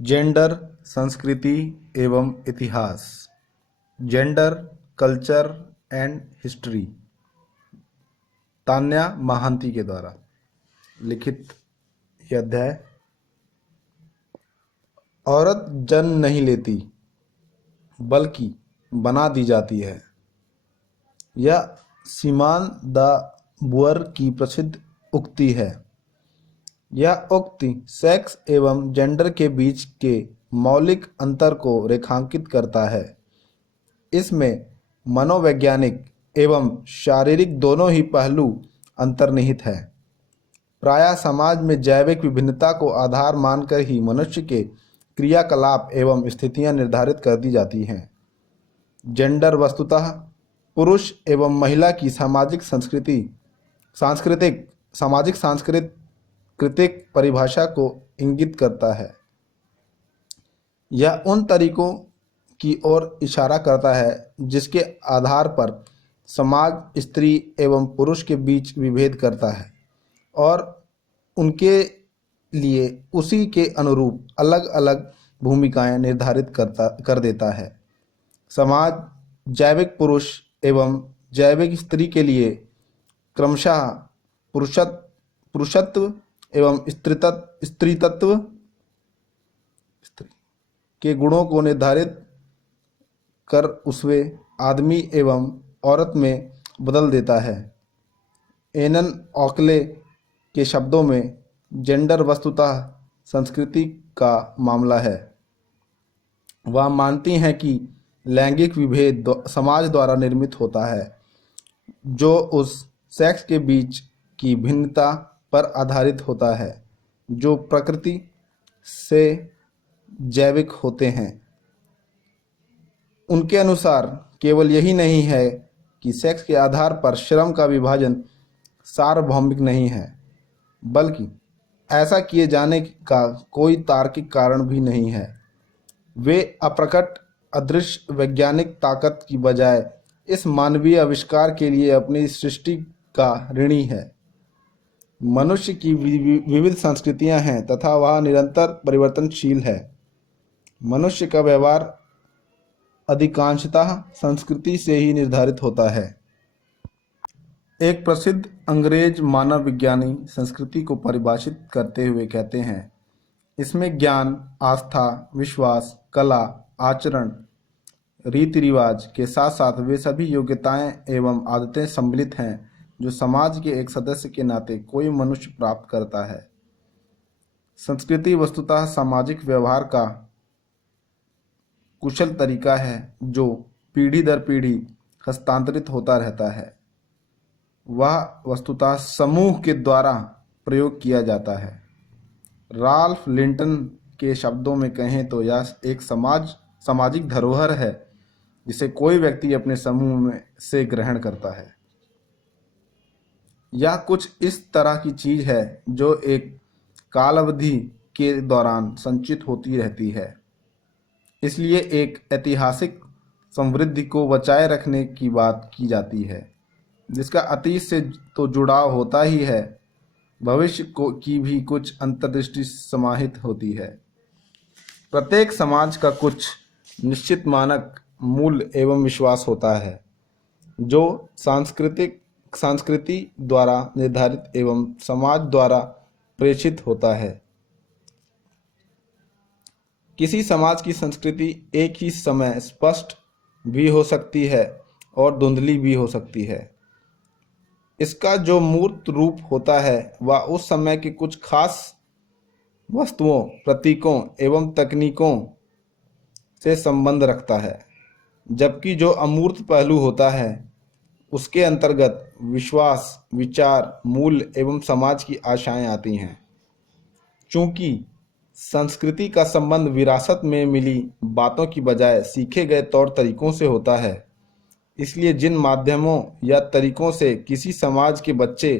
Gender, संस्कृति एवं इतिहास। Gender, culture and history, Tanya Mahanti के द्वारा लिखित यह अध्याय। औरत जन्म नहीं लेती बल्कि बना दी जाती है। यह सिमोन द बुअर की प्रसिद्ध उक्ति है। यह उक्ति सेक्स एवं जेंडर के बीच के मौलिक अंतर को रेखांकित करता है। इसमें मनोवैज्ञानिक एवं शारीरिक दोनों ही पहलू अंतर्निहित हैं। प्रायः समाज में जैविक विभिन्नता को आधार मानकर ही मनुष्य के क्रियाकलाप एवं स्थितियां निर्धारित कर दी जाती हैं। जेंडर वस्तुतः पुरुष एवं महिला की सांस्कृतिक परिभाषा को इंगित करता है। यह उन तरीकों की ओर इशारा करता है जिसके आधार पर समाज स्त्री एवं पुरुष के बीच विभेद करता है और उनके लिए उसी के अनुरूप अलग अलग भूमिकाएं निर्धारित कर देता है। समाज जैविक पुरुष एवं जैविक स्त्री के लिए क्रमशः पुरुषत्व एवं स्त्रीत्व के गुणों को निर्धारित कर उसे आदमी एवं औरत में बदल देता है। एनन ऑकले के शब्दों में जेंडर वस्तुतः संस्कृति का मामला है। वह मानती हैं कि लैंगिक विभेद समाज द्वारा निर्मित होता है जो उस सेक्स के बीच की भिन्नता पर आधारित होता है जो प्रकृति से जैविक होते हैं। उनके अनुसार केवल यही नहीं है कि सेक्स के आधार पर श्रम का विभाजन सार्वभौमिक नहीं है, बल्कि ऐसा किए जाने का कोई तार्किक कारण भी नहीं है। वे अप्रकट अदृश्य वैज्ञानिक ताकत की बजाय इस मानवीय आविष्कार के लिए अपनी सृष्टि का ऋणी है। मनुष्य की विविध संस्कृतियां हैं तथा वह निरंतर परिवर्तनशील है। मनुष्य का व्यवहार अधिकांशतः संस्कृति से ही निर्धारित होता है। एक प्रसिद्ध अंग्रेज मानव विज्ञानी संस्कृति को परिभाषित करते हुए कहते हैं, इसमें ज्ञान, आस्था, विश्वास, कला, आचरण, रीति रिवाज के साथ साथ वे सभी योग्यताएं एवं आदतें सम्मिलित हैं जो समाज के एक सदस्य के नाते कोई मनुष्य प्राप्त करता है। संस्कृति वस्तुतः सामाजिक व्यवहार का कुशल तरीका है जो पीढ़ी दर पीढ़ी हस्तांतरित होता रहता है। वह वस्तुतः समूह के द्वारा प्रयोग किया जाता है। राल्फ लिंटन के शब्दों में कहें तो यह एक सामाजिक धरोहर है जिसे कोई व्यक्ति अपने समूह में से ग्रहण करता है। यह कुछ इस तरह की चीज है जो एक काल अवधि के दौरान संचित होती रहती है। इसलिए एक ऐतिहासिक समृद्धि को बचाए रखने की बात की जाती है जिसका अतीत से तो जुड़ाव होता ही है, भविष्य को की भी कुछ अंतर्दृष्टि समाहित होती है। प्रत्येक समाज का कुछ निश्चित मानक, मूल्य एवं विश्वास होता है जो संस्कृति द्वारा निर्धारित एवं समाज द्वारा प्रेषित होता है। किसी समाज की संस्कृति एक ही समय स्पष्ट भी हो सकती है और धुंधली भी हो सकती है। इसका जो मूर्त रूप होता है वह उस समय के कुछ खास वस्तुओं, प्रतीकों एवं तकनीकों से संबंध रखता है, जबकि जो अमूर्त पहलू होता है उसके अंतर्गत विश्वास, विचार, मूल्य एवं समाज की आशाएं आती हैं। चूंकि संस्कृति का संबंध विरासत में मिली बातों की बजाय सीखे गए तौर तरीकों से होता है, इसलिए जिन माध्यमों या तरीकों से किसी समाज के बच्चे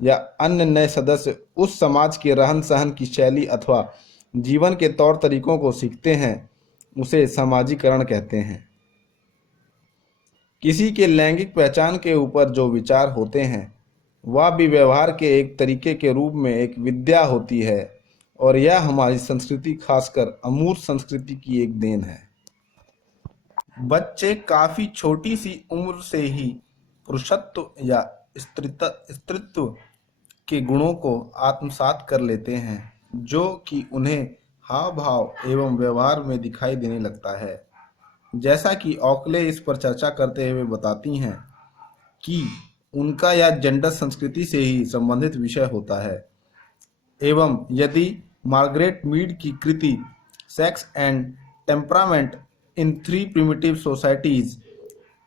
या अन्य नए सदस्य उस समाज के रहन सहन की शैली अथवा जीवन के तौर तरीकों को सीखते हैं उसे समाजीकरण कहते हैं। किसी के लैंगिक पहचान के ऊपर जो विचार होते हैं वह भी व्यवहार के एक तरीके के रूप में एक विद्या होती है और यह हमारी संस्कृति, खासकर अमूर्त संस्कृति की एक देन है। बच्चे काफी छोटी सी उम्र से ही पुरुषत्व या स्त्रीत्व के गुणों को आत्मसात कर लेते हैं, जो कि उन्हें हाव भाव एवं व्यवहार में दिखाई देने लगता है। जैसा कि ओकले इस पर चर्चा करते हुए बताती हैं कि उनका यह जेंडर संस्कृति से ही संबंधित विषय होता है, एवं यदि मार्गरेट मीड की कृति sex and temperament in 3 primitive societies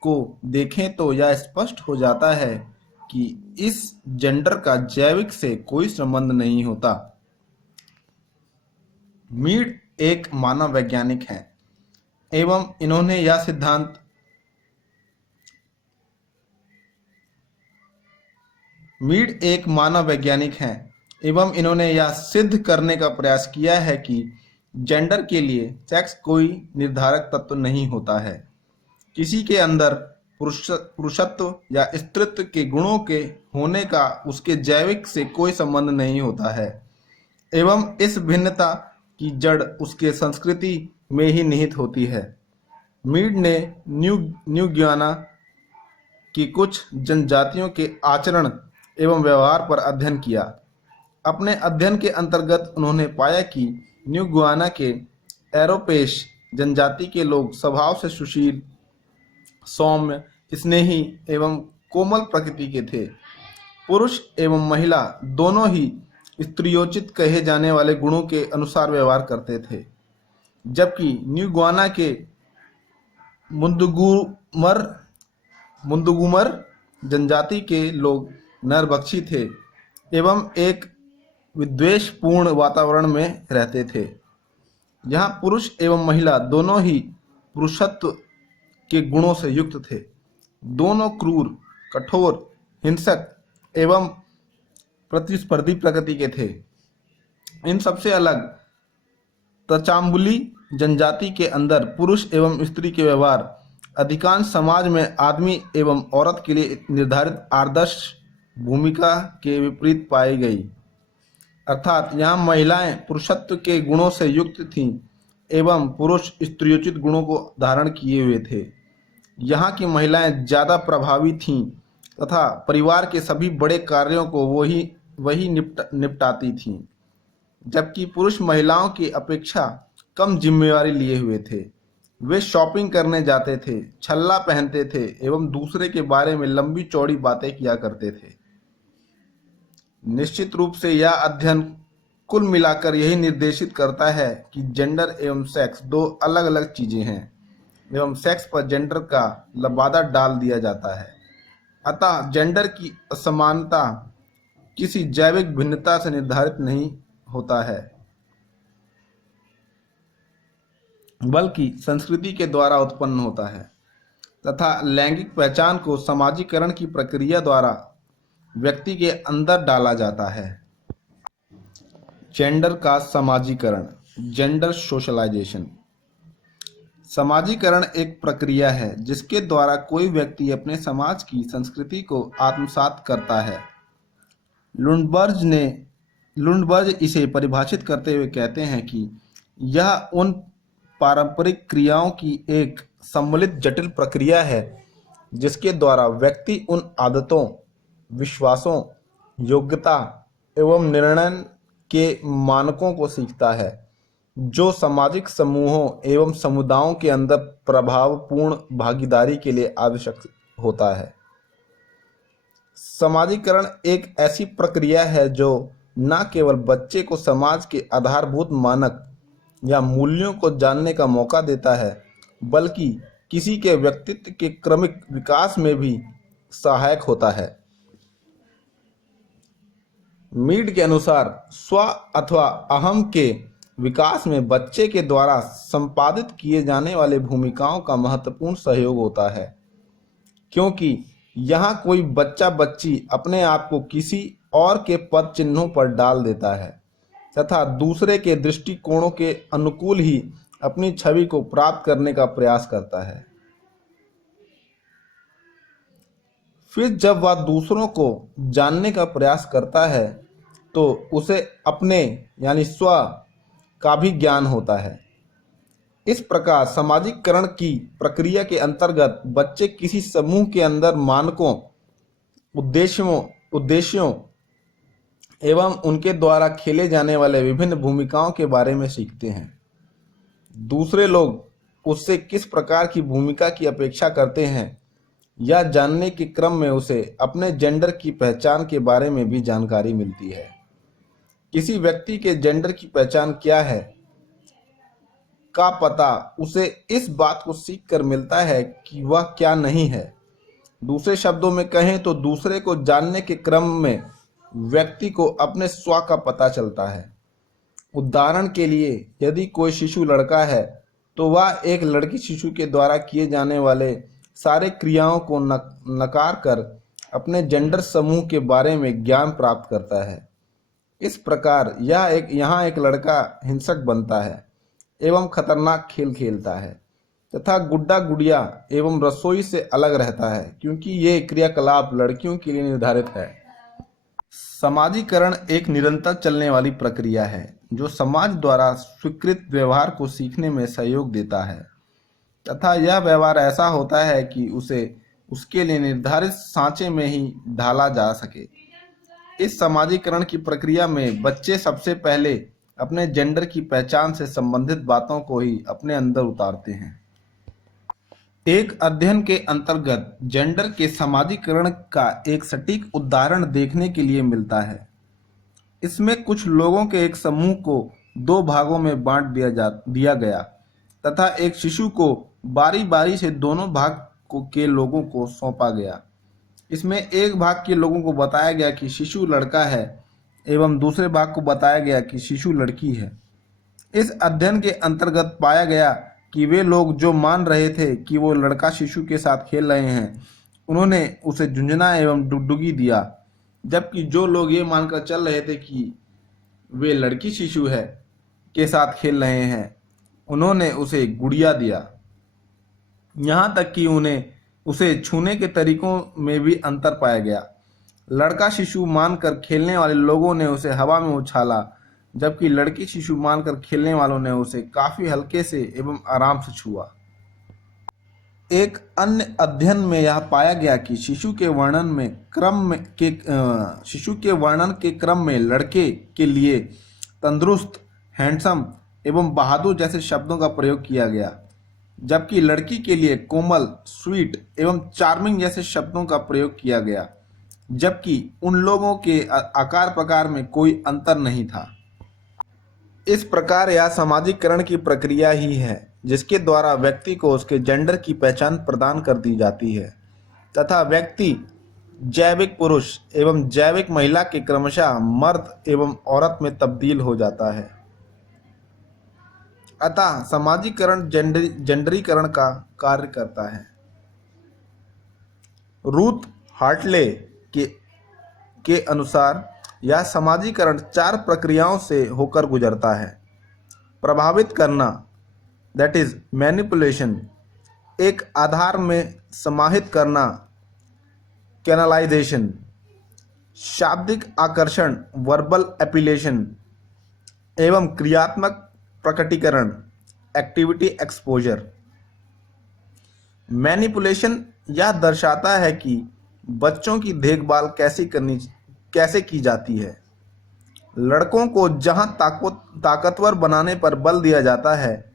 को देखें तो यह स्पष्ट हो जाता है कि इस जेंडर का जैविक से कोई संबंध नहीं होता। मीड एक मानव वैज्ञानिक हैं एवं इन्होंने यह सिद्धांत सिद्ध करने का प्रयास किया है कि जेंडर के लिए सेक्स कोई निर्धारक तत्व नहीं होता है। किसी के अंदर पुरुषत्व या स्त्रीत्व के गुणों के होने का उसके जैविक से कोई संबंध नहीं होता है, एवं इस भिन्नता की जड़ उसके संस्कृति में ही निहित होती है। मीड ने न्यू गियाना की कुछ जनजातियों के आचरण एवं व्यवहार पर अध्ययन किया। अपने अध्ययन के अंतर्गत उन्होंने पाया कि न्यू गुयाना के एरोपेश जनजाति के लोग स्वभाव से सुशील, सौम्य, स्नेही एवं कोमल प्रकृति के थे। पुरुष एवं महिला दोनों ही स्त्रियोचित कहे जाने वाले गुणों के अनुसार व्यवहार करते थे, जबकि न्यू गुयाना के मुंदुगुमर जनजाति के लोग नरभक्षी थे एवं एक विद्वेषपूर्ण वातावरण में रहते थे, जहां पुरुष एवं महिला दोनों ही पुरुषत्व के गुणों से युक्त थे। दोनों क्रूर, कठोर, हिंसक एवं प्रतिस्पर्धी प्रकृति के थे। इन सबसे अलग तचाम्बुली जनजाति के अंदर पुरुष एवं स्त्री के व्यवहार अधिकांश समाज में आदमी एवं औरत के लिए निर्धारित आदर्श भूमिका के विपरीत पाई गई, अर्थात यहाँ महिलाएं पुरुषत्व के गुणों से युक्त थीं एवं पुरुष स्त्रियोचित गुणों को धारण किए हुए थे। यहाँ की महिलाएं ज़्यादा प्रभावी थीं तथा परिवार के सभी बड़े कार्यों को वही निपटाती थीं, जबकि पुरुष महिलाओं की अपेक्षा कम जिम्मेवारी लिए हुए थे। वे शॉपिंग करने जाते थे, छल्ला पहनते थे एवं दूसरे के बारे में लंबी चौड़ी बातें किया करते थे। निश्चित रूप से यह अध्ययन कुल मिलाकर यही निर्देशित करता है कि जेंडर एवं सेक्स दो अलग अलग चीजें हैं एवं सेक्स पर जेंडर का लबादा डाल दिया जाता है। अतः जेंडर की असमानता किसी जैविक भिन्नता से निर्धारित नहीं होता है, बल्कि संस्कृति के द्वारा उत्पन्न होता है तथा लैंगिक पहचान को समाजीकरण की प्रक्रिया द्वारा व्यक्ति के अंदर डाला जाता है। जेंडर का समाजीकरण, जेंडर सोशलाइजेशन। समाजीकरण एक प्रक्रिया है जिसके द्वारा कोई व्यक्ति अपने समाज की संस्कृति को आत्मसात करता है। लुंडबर्ज इसे परिभाषित करते हुए कहते हैं कि यह उन पारंपरिक क्रियाओं की एक सम्मिलित जटिल प्रक्रिया है जिसके द्वारा व्यक्ति उन आदतों, विश्वासों, योग्यता एवं निर्णय के मानकों को सीखता है जो सामाजिक समूहों एवं समुदायों के अंदर प्रभावपूर्ण भागीदारी के लिए आवश्यक होता है। समाजीकरण एक ऐसी प्रक्रिया है जो न केवल बच्चे को समाज के आधारभूत मानक या मूल्यों को जानने का मौका देता है, बल्कि किसी के व्यक्तित्व के क्रमिक विकास में भी सहायक होता है। मीड के अनुसार स्व अथवा अहम के विकास में बच्चे के द्वारा संपादित किए जाने वाले भूमिकाओं का महत्वपूर्ण सहयोग होता है, क्योंकि यहाँ कोई बच्चा बच्ची अपने आप को किसी और के पद चिन्हों पर डाल देता है तथा दूसरे के दृष्टिकोणों के अनुकूल ही अपनी छवि को प्राप्त करने का प्रयास करता है। फिर जब वह दूसरों को जानने का प्रयास करता है तो उसे अपने यानी स्व का भी ज्ञान होता है। इस प्रकार सामाजिकरण की प्रक्रिया के अंतर्गत बच्चे किसी समूह के अंदर मानकों, उद्देश्यों एवं उनके द्वारा खेले जाने वाले विभिन्न भूमिकाओं के बारे में सीखते हैं। दूसरे लोग उससे किस प्रकार की भूमिका की अपेक्षा करते हैं या जानने के क्रम में उसे अपने जेंडर की पहचान के बारे में भी जानकारी मिलती है। किसी व्यक्ति के जेंडर की पहचान क्या है का पता उसे इस बात को सीख कर मिलता है कि वह क्या नहीं है। दूसरे शब्दों में कहें तो दूसरे को जानने के क्रम में व्यक्ति को अपने स्व का पता चलता है। उदाहरण के लिए यदि कोई शिशु लड़का है तो वह एक लड़की शिशु के द्वारा किए जाने वाले सारे क्रियाओं को नकार कर अपने जेंडर समूह के बारे में ज्ञान प्राप्त करता है। इस प्रकार यहाँ एक लड़का हिंसक बनता है एवं खतरनाक खेल खेलता है तथा गुड्डा गुड़िया एवं रसोई से अलग रहता है, क्योंकि ये क्रियाकलाप लड़कियों के लिए निर्धारित है। समाजीकरण एक निरंतर चलने वाली प्रक्रिया है जो समाज द्वारा स्वीकृत व्यवहार को सीखने में सहयोग देता है तथा यह व्यवहार ऐसा होता है कि उसे उसके लिए निर्धारित सांचे में ही ढाला जा सके। इस समाजीकरण की प्रक्रिया में बच्चे सबसे पहले अपने जेंडर की पहचान से संबंधित बातों को ही अपने अंदर उतारते हैं। एक अध्ययन के अंतर्गत जेंडर के समाजीकरण का एक सटीक उदाहरण देखने के लिए मिलता है। इसमें कुछ लोगों के एक समूह को दो भागों में बांट दिया गया तथा एक शिशु को बारी बारी से दोनों भाग के लोगों को सौंपा गया। इसमें एक भाग के लोगों को बताया गया कि शिशु लड़का है एवं दूसरे भाग को बताया गया कि शिशु लड़की है। इस अध्ययन के अंतर्गत पाया गया कि वे लोग जो मान रहे थे कि वो लड़का शिशु के साथ खेल रहे हैं, उन्होंने उसे झुंझुना एवं डुगडुगी दिया, जबकि जो लोग ये मानकर चल रहे थे कि वे लड़की शिशु है के साथ खेल रहे हैं, उन्होंने उसे गुड़िया दिया। यहाँ तक कि उन्हें उसे छूने के तरीकों में भी अंतर पाया गया। लड़का शिशु मानकर खेलने वाले लोगों ने उसे हवा में उछाला, जबकि लड़की शिशु मानकर खेलने वालों ने उसे काफी हल्के से एवं आराम से छुआ। एक अन्य अध्ययन में यह पाया गया कि शिशु के वर्णन के क्रम में लड़के के लिए तंदुरुस्त, हैंडसम एवं बहादुर जैसे शब्दों का प्रयोग किया गया, जबकि लड़की के लिए कोमल, स्वीट एवं चार्मिंग जैसे शब्दों का प्रयोग किया गया, जबकि उन लोगों के आकार प्रकार में कोई अंतर नहीं था। इस प्रकार यह सामाजिकरण की प्रक्रिया ही है जिसके द्वारा व्यक्ति को उसके जेंडर की पहचान प्रदान कर दी जाती है तथा व्यक्ति जैविक पुरुष एवं जैविक महिला के क्रमशः मर्द एवं औरत में तब्दील हो जाता है। अतः सामाजिकरण जेंडरीकरण का कार्य करता है। रूथ हार्टले के अनुसार यह समाजीकरण 4 प्रक्रियाओं से होकर गुजरता है। प्रभावित करना, दैट इज मैनिपुलेशन, एक आधार में समाहित करना, कैनलाइजेशन, शाब्दिक आकर्षण, वर्बल एपिलेशन एवं क्रियात्मक प्रकटीकरण, एक्टिविटी एक्सपोजर। मैनिपुलेशन यह दर्शाता है कि बच्चों की देखभाल कैसे की जाती है। लड़कों को जहां ताकतवर बनाने पर बल दिया जाता है,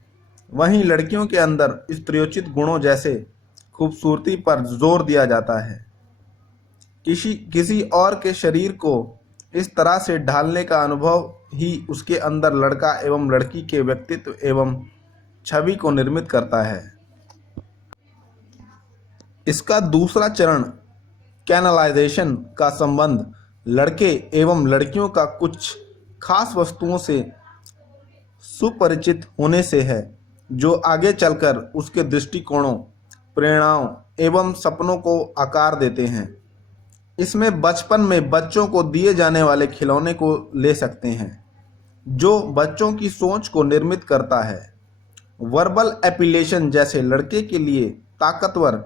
वहीं लड़कियों के अंदर स्त्रियोचित गुणों जैसे खूबसूरती पर जोर दिया जाता है। किसी और के शरीर को इस तरह से ढालने का अनुभव ही उसके अंदर लड़का एवं लड़की के व्यक्तित्व एवं छवि को निर्मित करता है। इसका दूसरा चरण कैनलाइजेशन का संबंध लड़के एवं लड़कियों का कुछ खास वस्तुओं से सुपरिचित होने से है, जो आगे चलकर उसके दृष्टिकोणों, प्रेरणाओं एवं सपनों को आकार देते हैं। इसमें बचपन में बच्चों को दिए जाने वाले खिलौने को ले सकते हैं, जो बच्चों की सोच को निर्मित करता है। वर्बल एपिलेशन जैसे लड़के के लिए ताकतवर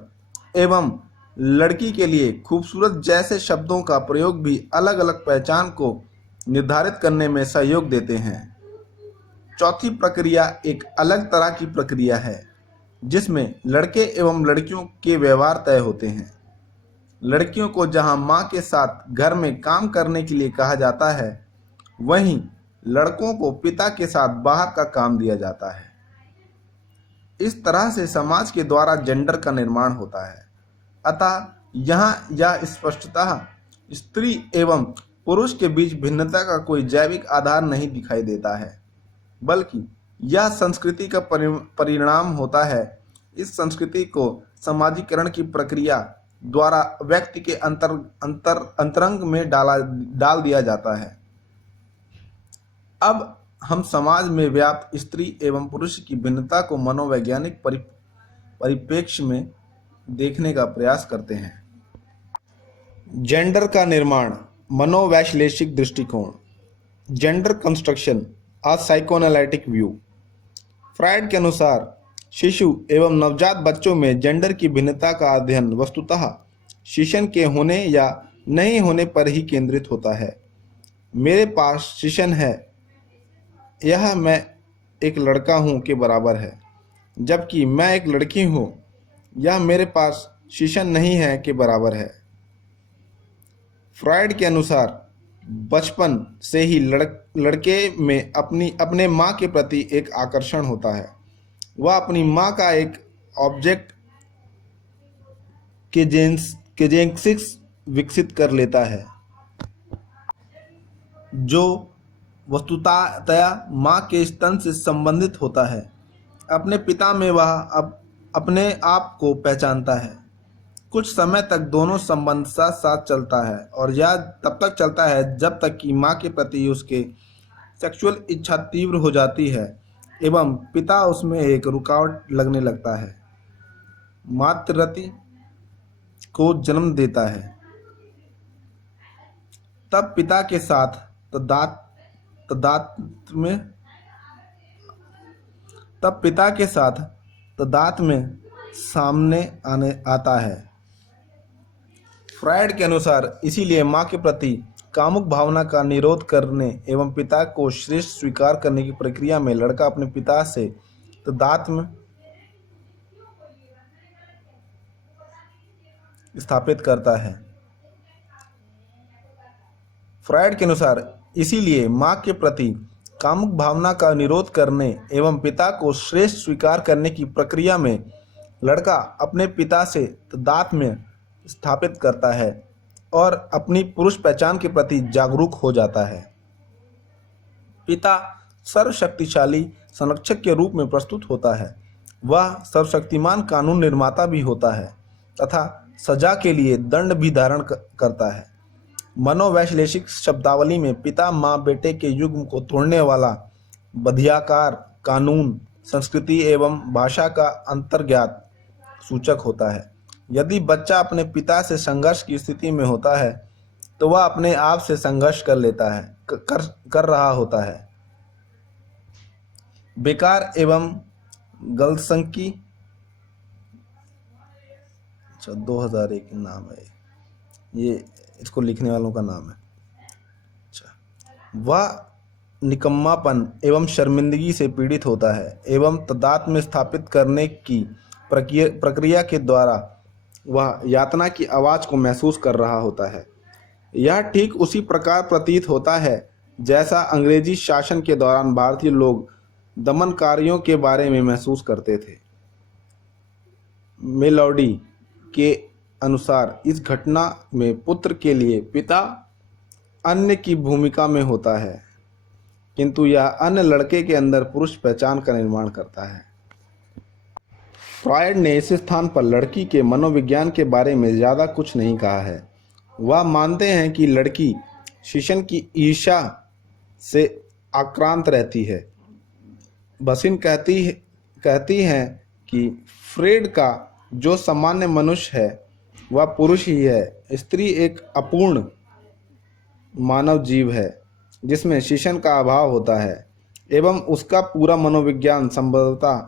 एवं लड़की के लिए खूबसूरत जैसे शब्दों का प्रयोग भी अलग अलग पहचान को निर्धारित करने में सहयोग देते हैं। चौथी प्रक्रिया एक अलग तरह की प्रक्रिया है जिसमें लड़के एवं लड़कियों के व्यवहार तय होते हैं। लड़कियों को जहां मां के साथ घर में काम करने के लिए कहा जाता है, वहीं लड़कों को पिता के साथ बाहर का काम दिया जाता है। इस तरह से समाज के द्वारा जेंडर का निर्माण होता है। अतः यहाँ यह स्पष्टतः स्त्री एवं पुरुष के बीच भिन्नता का कोई जैविक आधार नहीं दिखाई देता है, बल्कि यह संस्कृति का परिणाम होता है। इस संस्कृति को समाजीकरण की प्रक्रिया द्वारा व्यक्ति के अंतरंग में डाल दिया जाता है। अब हम समाज में व्याप्त स्त्री एवं पुरुष की भिन्नता को मनोवैज्ञानिक परिप्रेक्ष्य में देखने का प्रयास करते हैं। जेंडर का निर्माण, मनोवैश्लेषिक दृष्टिकोण। जेंडर कंस्ट्रक्शन अ साइकोएनालिटिक व्यू। फ्रायड के अनुसार शिशु एवं नवजात बच्चों में जेंडर की भिन्नता का अध्ययन वस्तुतः शिशन के होने या नहीं होने पर ही केंद्रित होता है। मेरे पास शिशन है, यह मैं एक लड़का हूँ के बराबर है, जबकि मैं एक लड़की हूँ, यह मेरे पास शिशन नहीं है के बराबर है। फ्रायड के अनुसार बचपन से ही लड़के में अपने माँ के प्रति एक आकर्षण होता है। वह अपनी माँ का एक ऑब्जेक्ट केजेंसिस विकसित कर लेता है, जो वस्तुतः माँ के स्तन से संबंधित होता है। अपने पिता में वह अपने आप को पहचानता है। कुछ समय तक दोनों संबंध साथ साथ चलता है और यह तब तक चलता है जब तक कि माँ के प्रति उसके सेक्सुअल इच्छा तीव्र हो जाती है एवं पिता उसमें एक रुकावट लगने लगता है, मातृत्व को जन्म देता है। तब पिता के साथ तदात्म में सामने आता है। फ्रायड के अनुसार इसीलिए माँ के प्रति कामुक भावना का निरोध करने एवं पिता को श्रेष्ठ स्वीकार करने की प्रक्रिया में लड़का अपने पिता से तादात्म्य स्थापित करता है। फ्रायड के अनुसार इसीलिए माँ के प्रति कामुक भावना का निरोध करने एवं पिता को श्रेष्ठ स्वीकार करने की प्रक्रिया में लड़का अपने पिता से तादात्म्य स्थापित करता है और अपनी पुरुष पहचान के प्रति जागरूक हो जाता है। पिता सर्वशक्तिशाली संरक्षक के रूप में प्रस्तुत होता है। वह सर्वशक्तिमान कानून निर्माता भी होता है तथा सजा के लिए दंड भी धारण करता है। मनोवैश्लेषिक शब्दावली में पिता माँ बेटे के युग्म को तोड़ने वाला बधियाकार कानून संस्कृति एवं भाषा का अंतर्ज्ञात सूचक होता है। यदि बच्चा अपने पिता से संघर्ष की स्थिति में होता है तो वह अपने आप से संघर्ष कर रहा होता है। बेकार एवं गलसंकी 2001 नाम है, ये इसको लिखने वालों का नाम है। वह निकम्मापन एवं शर्मिंदगी से पीड़ित होता है एवं तादात्म्य स्थापित करने की प्रक्रिया के द्वारा वह यातना की आवाज़ को महसूस कर रहा होता है। यह ठीक उसी प्रकार प्रतीत होता है जैसा अंग्रेजी शासन के दौरान भारतीय लोग दमनकारियों के बारे में महसूस करते थे। मेलॉडी के अनुसार इस घटना में पुत्र के लिए पिता अन्य की भूमिका में होता है, किंतु यह अन्य लड़के के अंदर पुरुष पहचान का निर्माण करता है। फ्रायड ने इस स्थान पर लड़की के मनोविज्ञान के बारे में ज़्यादा कुछ नहीं कहा है। वह मानते हैं कि लड़की शिशन की ईर्ष्या से आक्रांत रहती है। बसिन कहती हैं कि फ्रेड का जो सामान्य मनुष्य है वह पुरुष ही है। स्त्री एक अपूर्ण मानव जीव है जिसमें शिशन का अभाव होता है एवं उसका पूरा मनोविज्ञान संभवतः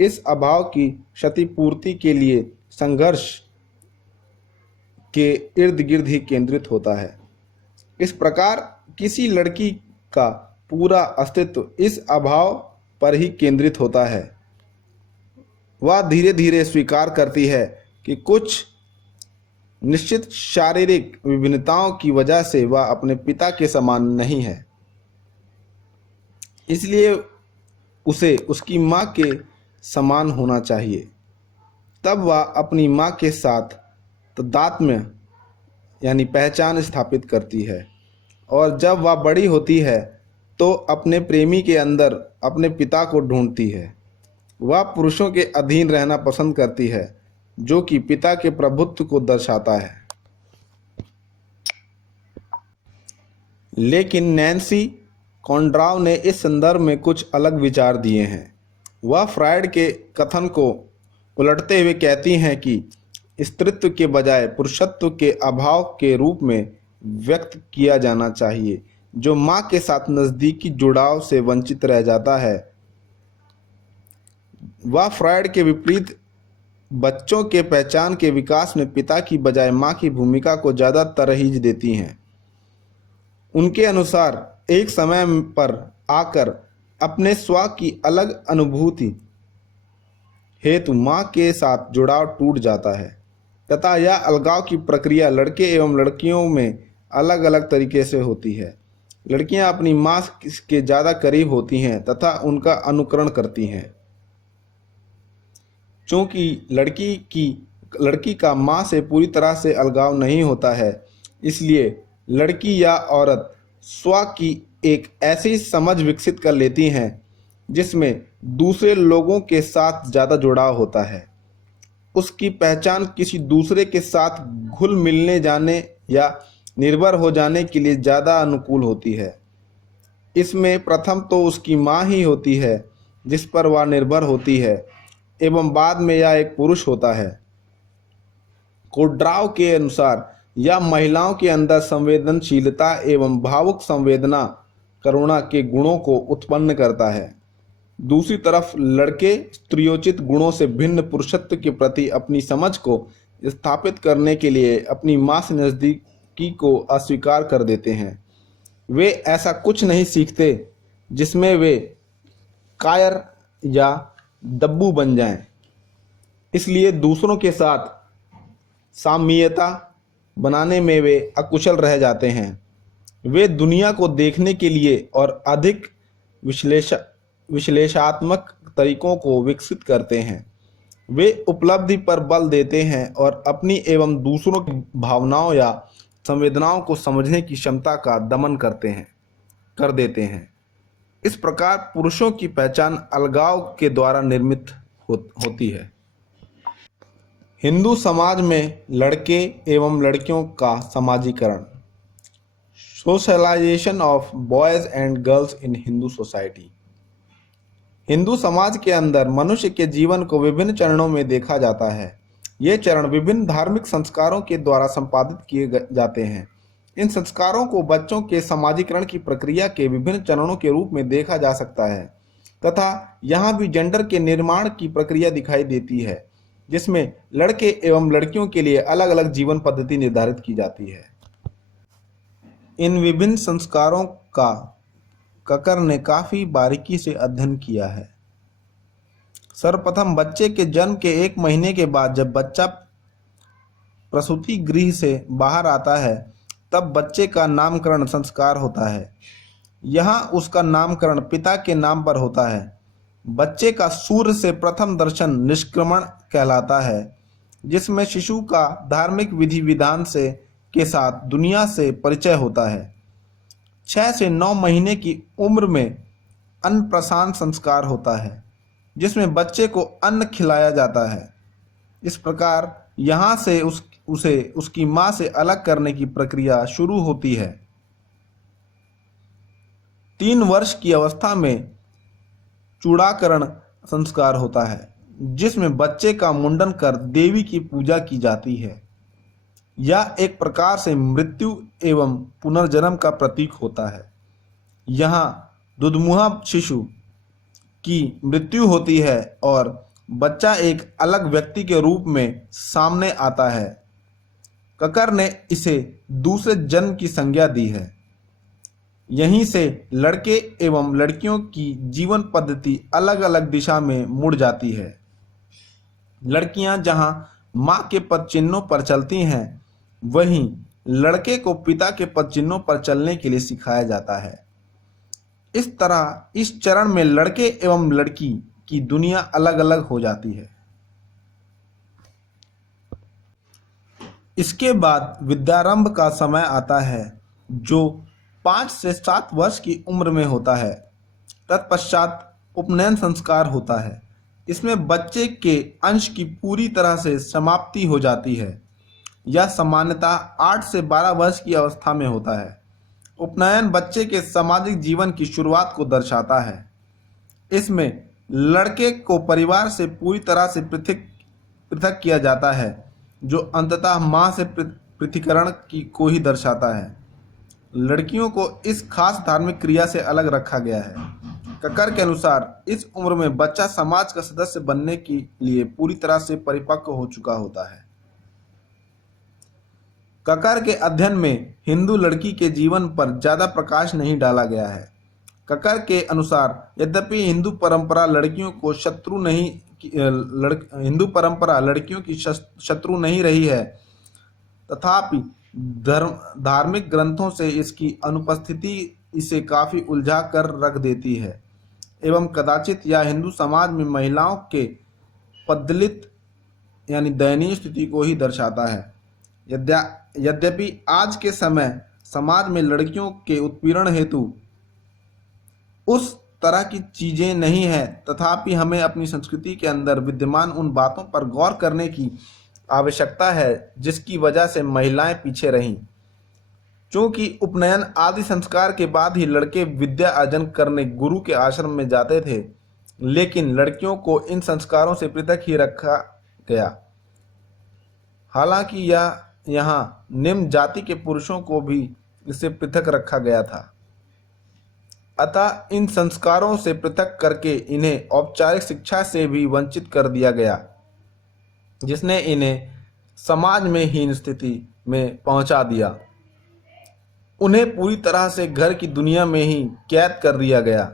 इस अभाव की क्षतिपूर्ति के लिए संघर्ष के इर्द गिर्द ही केंद्रित होता है। इस प्रकार किसी लड़की का पूरा अस्तित्व इस अभाव पर ही केंद्रित होता है। वह धीरे धीरे स्वीकार करती है कि कुछ निश्चित शारीरिक विभिन्नताओं की वजह से वह अपने पिता के समान नहीं है, इसलिए उसे उसकी माँ के समान होना चाहिए। तब वह अपनी माँ के साथ तादात्म्य यानी पहचान स्थापित करती है, और जब वह बड़ी होती है तो अपने प्रेमी के अंदर अपने पिता को ढूंढती है। वह पुरुषों के अधीन रहना पसंद करती है, जो कि पिता के प्रभुत्व को दर्शाता है। लेकिन नैन्सी कॉन्ड्राव ने इस संदर्भ में कुछ अलग विचार दिए हैं। वह फ्रायड के कथन को उलटते हुए कहती हैं कि स्त्रीत्व के बजाय पुरुषत्व के अभाव के रूप में व्यक्त किया जाना चाहिए, जो माँ के साथ नज़दीकी जुड़ाव से वंचित रह जाता है। वह फ्रायड के विपरीत बच्चों के पहचान के विकास में पिता की बजाय माँ की भूमिका को ज़्यादा तरजीह देती हैं। उनके अनुसार एक समय पर आकर अपने स्व की अलग अनुभूति हेतु माँ के साथ जुड़ाव टूट जाता है, तथा यह अलगाव की प्रक्रिया लड़के एवं लड़कियों में अलग अलग तरीके से होती है। लड़कियां अपनी माँ के ज़्यादा करीब होती हैं तथा उनका अनुकरण करती हैं। चूँकि लड़की का माँ से पूरी तरह से अलगाव नहीं होता है, इसलिए लड़की या औरत स्व की एक ऐसी समझ विकसित कर लेती हैं जिसमें दूसरे लोगों के साथ ज़्यादा जुड़ाव होता है। उसकी पहचान किसी दूसरे के साथ घुल मिलने जाने या निर्भर हो जाने के लिए ज़्यादा अनुकूल होती है। इसमें प्रथम तो उसकी माँ ही होती है जिस पर वह निर्भर होती है, एवं बाद में यह एक पुरुष होता है। कोड्राव के अनुसार यह महिलाओं के अंदर संवेदनशीलता एवं भावुक संवेदना करुणा के गुणों को उत्पन्न करता है। दूसरी तरफ लड़के स्त्रियोचित गुणों से भिन्न पुरुषत्व के प्रति अपनी समझ को स्थापित करने के लिए अपनी माँ से नज़दीकी को अस्वीकार कर देते हैं। वे ऐसा कुछ नहीं सीखते जिसमें वे कायर या दब्बू बन जाएं, इसलिए दूसरों के साथ साम्यता बनाने में वे अकुशल रह जाते हैं। वे दुनिया को देखने के लिए और अधिक विश्लेषणात्मक तरीकों को विकसित करते हैं। वे उपलब्धि पर बल देते हैं और अपनी एवं दूसरों की भावनाओं या संवेदनाओं को समझने की क्षमता का दमन कर देते हैं। इस प्रकार पुरुषों की पहचान अलगाव के द्वारा निर्मित होती है। हिंदू समाज में लड़के एवं लड़कियों का समाजीकरण, socialization of boys and girls in Hindu society. Hindu समाज के अंदर मनुष्य के जीवन को विभिन्न चरणों में देखा जाता है। ये चरण विभिन्न धार्मिक संस्कारों के द्वारा संपादित किए जाते हैं। इन संस्कारों को बच्चों के समाजीकरण की प्रक्रिया के विभिन्न चरणों के रूप में देखा जा सकता है, तथा यहाँ भी जेंडर के निर्माण की प्रक्रिया दिखाई देती है, जिसमें लड़के एवं लड़कियों के लिए अलग अलग जीवन पद्धति निर्धारित की जाती है। इन विभिन्न संस्कारों का ककर ने काफी बारीकी से अध्ययन किया है। सर्वप्रथम बच्चे के जन्म के 1 महीने के बाद जब बच्चा प्रसूति गृह से बाहर आता है, तब बच्चे का नामकरण संस्कार होता है। यहाँ उसका नामकरण पिता के नाम पर होता है। बच्चे का सूर्य से प्रथम दर्शन निष्क्रमण कहलाता है, जिसमें शिशु का धार्मिक विधि विधान के साथ दुनिया से परिचय होता है। 6 से 9 महीने की उम्र में अन्नप्राशन संस्कार होता है, जिसमें बच्चे को अन्न खिलाया जाता है। इस प्रकार यहाँ से उसे उसकी माँ से अलग करने की प्रक्रिया शुरू होती है। 3 वर्ष की अवस्था में चूड़ाकरण संस्कार होता है, जिसमें बच्चे का मुंडन कर देवी की पूजा की जाती है। यह एक प्रकार से मृत्यु एवं पुनर्जन्म का प्रतीक होता है। यहाँ दुधमुहा शिशु की मृत्यु होती है और बच्चा एक अलग व्यक्ति के रूप में सामने आता है। ककर ने इसे दूसरे जन्म की संज्ञा दी है। यहीं से लड़के एवं लड़कियों की जीवन पद्धति अलग अलग दिशा में मुड़ जाती है। लड़कियां जहां मां के पद चिन्हों पर चलती हैं, वहीं लड़के को पिता के पद चिन्हों पर चलने के लिए सिखाया जाता है। इस तरह इस चरण में लड़के एवं लड़की की दुनिया अलग अलग हो जाती है। इसके बाद विद्यारंभ का समय आता है, जो 5 से 7 वर्ष की उम्र में होता है। तत्पश्चात उपनयन संस्कार होता है। इसमें बच्चे के अंश की पूरी तरह से समाप्ति हो जाती है। यह सामान्यतः 8 से 12 वर्ष की अवस्था में होता है। उपनयन बच्चे के सामाजिक जीवन की शुरुआत को दर्शाता है। इसमें लड़के को परिवार से पूरी तरह से पृथक किया जाता है, जो अंततः मां से पृथकीकरण को ही दर्शाता है। लड़कियों को इस खास धार्मिक क्रिया से अलग रखा गया है। ककर के अनुसार इस उम्र में बच्चा समाज का सदस्य बनने के लिए पूरी तरह से परिपक्व हो चुका होता है। ककर के अध्ययन में हिंदू लड़की के जीवन पर ज्यादा प्रकाश नहीं डाला गया है। ककर के अनुसार यद्यपि हिंदू परंपरा लड़कियों की शत्रु नहीं रही है, तथापि धार्मिक ग्रंथों से इसकी अनुपस्थिति इसे काफी उलझा कर रख देती है एवं कदाचित यह हिंदू समाज में महिलाओं के पददलित यानी दयनीय स्थिति को ही दर्शाता है। यद्यपि आज के समय समाज में लड़कियों के उत्पीड़न हेतु उस तरह की चीजें नहीं है, तथापि हमें अपनी संस्कृति के अंदर विद्यमान उन बातों पर गौर करने की आवश्यकता है जिसकी वजह से महिलाएं पीछे रहीं। चूंकि उपनयन आदि संस्कार के बाद ही लड़के विद्या अर्जन करने गुरु के आश्रम में जाते थे, लेकिन लड़कियों को इन संस्कारों से पृथक ही रखा गया। हालांकि यहाँ निम्न जाति के पुरुषों को भी इससे पृथक रखा गया था। अतः इन संस्कारों से पृथक करके इन्हें औपचारिक शिक्षा से भी वंचित कर दिया गया, जिसने इन्हें समाज में हीन स्थिति में पहुंचा दिया। उन्हें पूरी तरह से घर की दुनिया में ही कैद कर दिया गया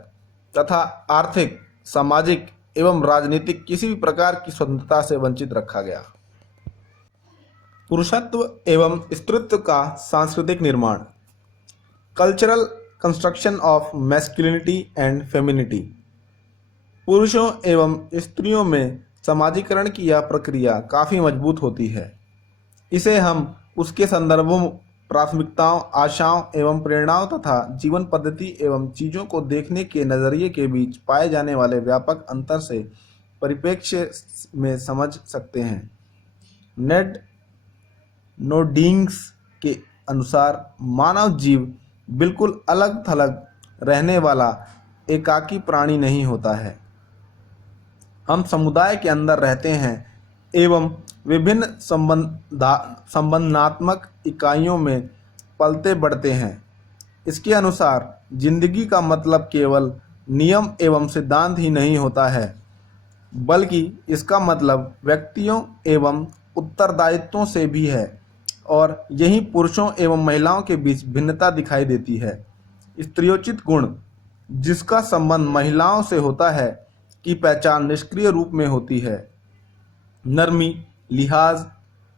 तथा आर्थिक, सामाजिक एवं राजनीतिक किसी भी प्रकार की स्वतंत्रता से वंचित रखा गया। पुरुषत्व एवं स्त्रीत्व का सांस्कृतिक निर्माण, cultural construction of masculinity and femininity. पुरुषों एवं स्त्रियों में समाजीकरण की यह प्रक्रिया काफ़ी मजबूत होती है। इसे हम उसके संदर्भों, प्राथमिकताओं, आशाओं एवं प्रेरणाओं तथा जीवन पद्धति एवं चीज़ों को देखने के नज़रिए के बीच पाए जाने वाले व्यापक अंतर से परिप्रेक्ष्य में समझ सकते हैं। नेड नोर्डिंग्स के अनुसार मानव जीव बिल्कुल अलग थलग रहने वाला एकाकी प्राणी नहीं होता है। हम समुदाय के अंदर रहते हैं एवं विभिन्न संबंधात्मक इकाइयों में पलते बढ़ते हैं। इसके अनुसार जिंदगी का मतलब केवल नियम एवं सिद्धांत ही नहीं होता है, बल्कि इसका मतलब व्यक्तियों एवं उत्तरदायित्वों से भी है, और यही पुरुषों एवं महिलाओं के बीच भिन्नता दिखाई देती है। स्त्रियोचित गुण जिसका संबंध महिलाओं से होता है की पहचान निष्क्रिय रूप में होती है। नरमी, लिहाज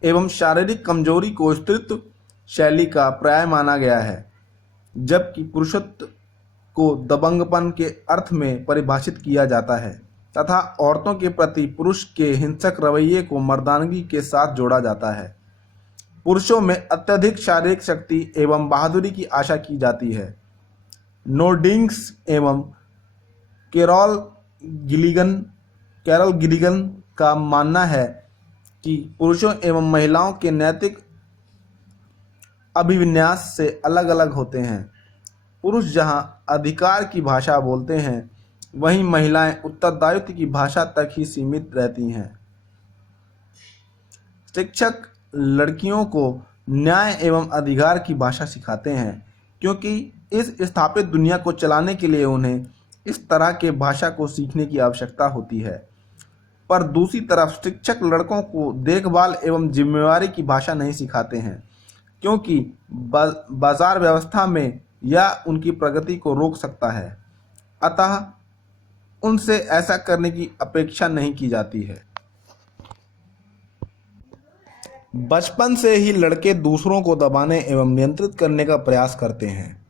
एवं शारीरिक कमजोरी को स्त्रीत्व शैली का पर्याय माना गया है, जबकि पुरुषत्व को दबंगपन के अर्थ में परिभाषित किया जाता है तथा औरतों के प्रति पुरुष के हिंसक रवैये को मर्दानगी के साथ जोड़ा जाता है। पुरुषों में अत्यधिक शारीरिक शक्ति एवं बहादुरी की आशा की जाती है। नोर्डिंग्स एवं कैरोल गिलिगन का मानना है कि पुरुषों एवं महिलाओं के नैतिक अभिविन्यास से अलग अलग होते हैं। पुरुष जहां अधिकार की भाषा बोलते हैं, वहीं महिलाएं उत्तरदायित्व की भाषा तक ही सीमित रहती हैं। शिक्षक लड़कियों को न्याय एवं अधिकार की भाषा सिखाते हैं, क्योंकि इस स्थापित दुनिया को चलाने के लिए उन्हें इस तरह के भाषा को सीखने की आवश्यकता होती है। पर दूसरी तरफ शिक्षक लड़कों को देखभाल एवं जिम्मेवारी की भाषा नहीं सिखाते हैं, क्योंकि बाजार व्यवस्था में या उनकी प्रगति को रोक सकता है, अतः उनसे ऐसा करने की अपेक्षा नहीं की जाती है। बचपन से ही लड़के दूसरों को दबाने एवं नियंत्रित करने का प्रयास करते हैं।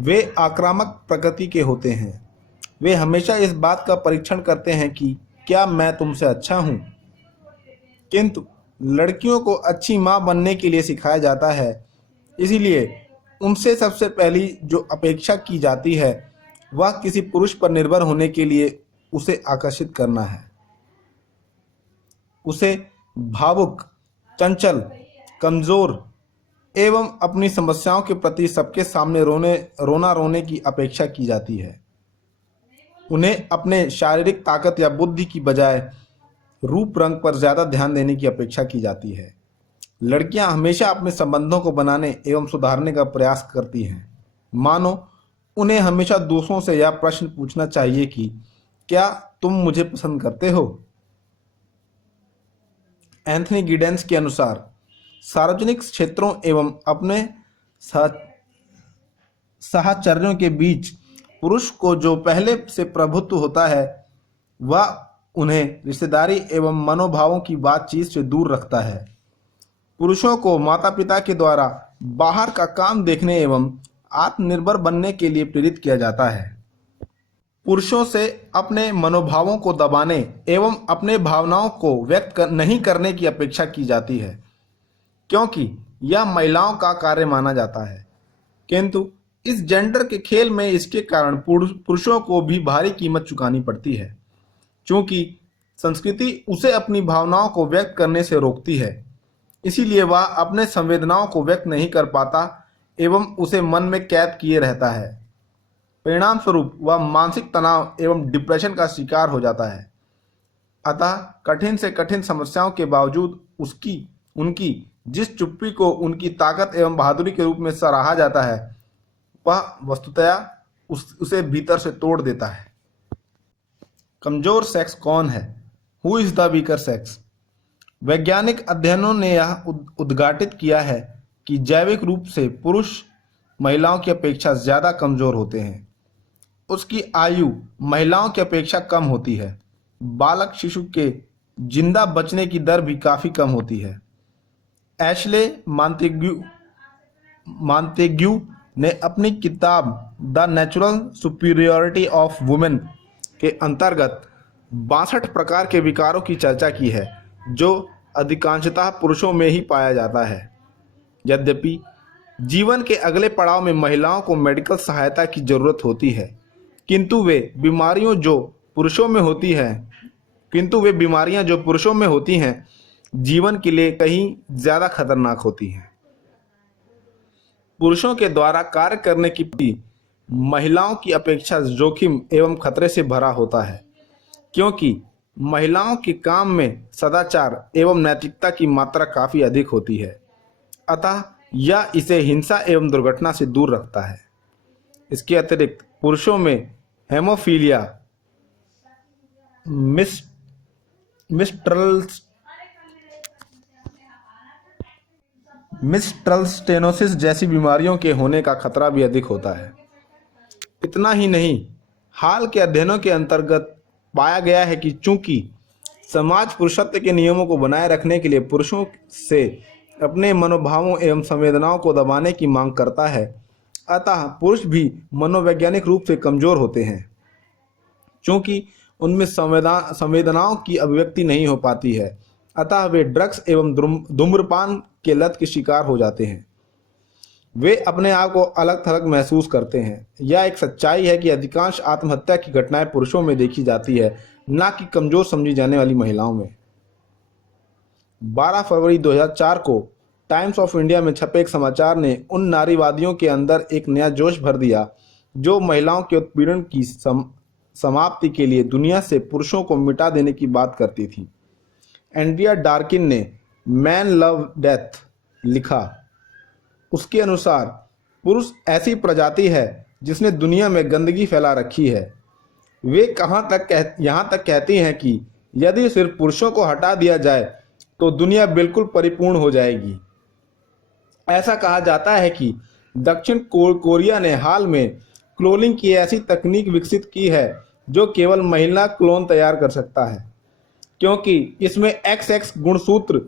वे आक्रामक प्रकृति के होते हैं। वे हमेशा इस बात का परीक्षण करते हैं कि क्या मैं तुमसे अच्छा हूँ। किंतु लड़कियों को अच्छी माँ बनने के लिए सिखाया जाता है, इसीलिए उनसे सबसे पहली जो अपेक्षा की जाती है वह किसी पुरुष पर निर्भर होने के लिए उसे आकर्षित करना है, उसे भावुक, चंचल, कमजोर एवं अपनी समस्याओं के प्रति सबके सामने रोने की अपेक्षा की जाती है। उन्हें अपने शारीरिक ताकत या बुद्धि की बजाय रूप रंग पर ज्यादा ध्यान देने की अपेक्षा की जाती है। लड़कियां हमेशा अपने संबंधों को बनाने एवं सुधारने का प्रयास करती हैं। मानो उन्हें हमेशा दूसरों से यह प्रश्न पूछना चाहिए कि क्या तुम मुझे पसंद करते हो। एंथनी गिडेंस के अनुसार सार्वजनिक क्षेत्रों एवं अपने साहचर्यों के बीच पुरुष को जो पहले से प्रभुत्व होता है वह उन्हें रिश्तेदारी एवं मनोभावों की बातचीत से दूर रखता है। पुरुषों को माता पिता के द्वारा बाहर का काम देखने एवं आत्मनिर्भर बनने के लिए प्रेरित किया जाता है। पुरुषों से अपने मनोभावों को दबाने एवं अपने भावनाओं को व्यक्त नहीं करने की अपेक्षा की जाती है, क्योंकि यह महिलाओं का कार्य माना जाता है। किंतु इस जेंडर के खेल में इसके कारण पुरुषों को भी भारी कीमत चुकानी पड़ती है, क्योंकि संस्कृति उसे अपनी भावनाओं को व्यक्त करने से रोकती है। इसीलिए वह अपने संवेदनाओं को व्यक्त नहीं कर पाता एवं उसे मन में कैद किए रहता है। परिणाम स्वरूप वह मानसिक तनाव एवं डिप्रेशन का शिकार हो जाता है। अतः कठिन से कठिन समस्याओं के बावजूद उनकी जिस चुप्पी को उनकी ताकत एवं बहादुरी के रूप में सराहा जाता है वह वस्तुतः उसे भीतर से तोड़ देता है। कमजोर सेक्स कौन है? Who is the weaker sex? वैज्ञानिक अध्ययनों ने यह उद्घाटित किया है कि जैविक रूप से पुरुष महिलाओं की अपेक्षा ज्यादा कमजोर होते हैं। उसकी आयु महिलाओं की अपेक्षा कम होती है। बालक शिशु के जिंदा बचने की दर भी काफी कम होती है। एशले मॉन्टेग्यू ने अपनी किताब the natural superiority of women के अंतर्गत 62 प्रकार के विकारों की चर्चा की है जो अधिकांशतः पुरुषों में ही पाया जाता है। यद्यपि जीवन के अगले पड़ाव में महिलाओं को मेडिकल सहायता की जरूरत होती है, किंतु वे बीमारियां जो पुरुषों में होती हैं जीवन के लिए कहीं ज्यादा खतरनाक होती हैं। पुरुषों के द्वारा कार्य करने की महिलाओं की अपेक्षा जोखिम एवं खतरे से भरा होता है, क्योंकि महिलाओं के काम में सदाचार एवं नैतिकता की मात्रा काफी अधिक होती है। अतः यह इसे हिंसा एवं दुर्घटना से दूर रखता है। इसके अतिरिक्त पुरुषों में हेमोफीलिया, मिस्ट्रल स्टेनोसिस जैसी बीमारियों के होने का खतरा भी अधिक होता है। इतना ही नहीं, हाल के अध्ययनों के अंतर्गत पाया गया है कि चूंकि समाज पुरुषत्व के नियमों को बनाए रखने के लिए पुरुषों से अपने मनोभावों एवं संवेदनाओं को दबाने की मांग करता है, अतः पुरुष भी मनोवैज्ञानिक रूप से कमजोर होते हैं, क्योंकि उनमें संवेदनाओं की अभिव्यक्ति नहीं हो पाती है। अतः वे ड्रग्स एवं धूम्रपान के लत के शिकार हो जाते हैं। वे अपने आप को अलग थलग महसूस करते हैं। यह एक सच्चाई है कि अधिकांश आत्महत्या की घटनाएं पुरुषों में देखी जाती है, न कि कमजोर समझी जाने वाली महिलाओं में। 12 फरवरी 2004 को टाइम्स ऑफ इंडिया में छपे एक समाचार ने उन नारीवादियों के अंदर एक नया जोश भर दिया जो महिलाओं के उत्पीड़न की समाप्ति के लिए दुनिया से पुरुषों को मिटा देने की बात करती थी। एंड्रिया डार्किन ने मैन लव डेथ लिखा। उसके अनुसार पुरुष ऐसी प्रजाति है जिसने दुनिया में गंदगी फैला रखी है। वे यहाँ तक कहती हैं कि यदि सिर्फ पुरुषों को हटा दिया जाए तो दुनिया बिल्कुल परिपूर्ण हो जाएगी। ऐसा कहा जाता है कि दक्षिण कोरिया ने हाल में क्लोनिंग की ऐसी तकनीक विकसित की है जो केवल महिला क्लोन तैयार कर सकता है, क्योंकि इसमें XX गुणसूत्र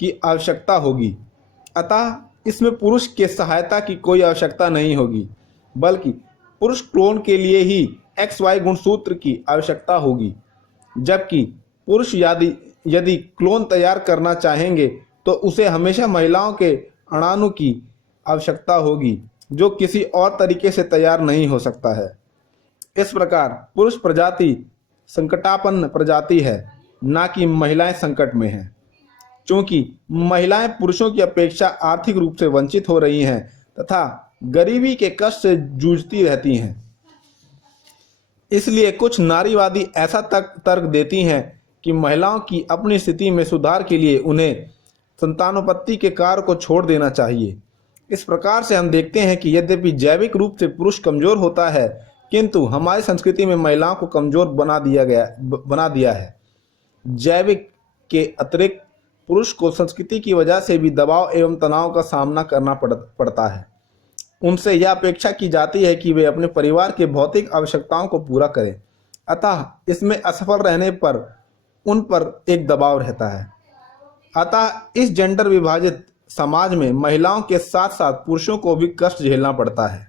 की आवश्यकता होगी। अतः इसमें पुरुष के सहायता की कोई आवश्यकता नहीं होगी, बल्कि पुरुष क्लोन के लिए ही XY गुणसूत्र की आवश्यकता होगी। जबकि पुरुष यदि क्लोन तैयार करना चाहेंगे तो उसे हमेशा महिलाओं के अणाणु की आवश्यकता होगी, जो किसी और तरीके से तैयार नहीं हो सकता है। इस प्रकार पुरुष प्रजाति संकटापन्न प्रजाति है, ना कि महिलाएं संकट में हैं। चूंकि महिलाएं पुरुषों की अपेक्षा आर्थिक रूप से वंचित हो रही हैं तथा गरीबी के कष्ट से जूझती रहती हैं, इसलिए कुछ नारीवादी ऐसा तर्क देती हैं कि महिलाओं की अपनी स्थिति में सुधार के लिए उन्हें संतानोत्पत्ति के कार्य को छोड़ देना चाहिए। इस प्रकार से हम देखते हैं कि यद्यपि जैविक रूप से पुरुष कमजोर होता है, किंतु हमारी संस्कृति में महिलाओं को कमजोर बना दिया है। जैविक के अतिरिक्त पुरुष को संस्कृति की वजह से भी दबाव एवं तनाव का सामना करना पड़ता है। उनसे यह अपेक्षा की जाती है कि वे अपने परिवार के भौतिक आवश्यकताओं को पूरा करें, अतः इसमें असफल रहने पर उन पर एक दबाव रहता है। अतः इस जेंडर विभाजित समाज में महिलाओं के साथ साथ पुरुषों को भी कष्ट झेलना पड़ता है।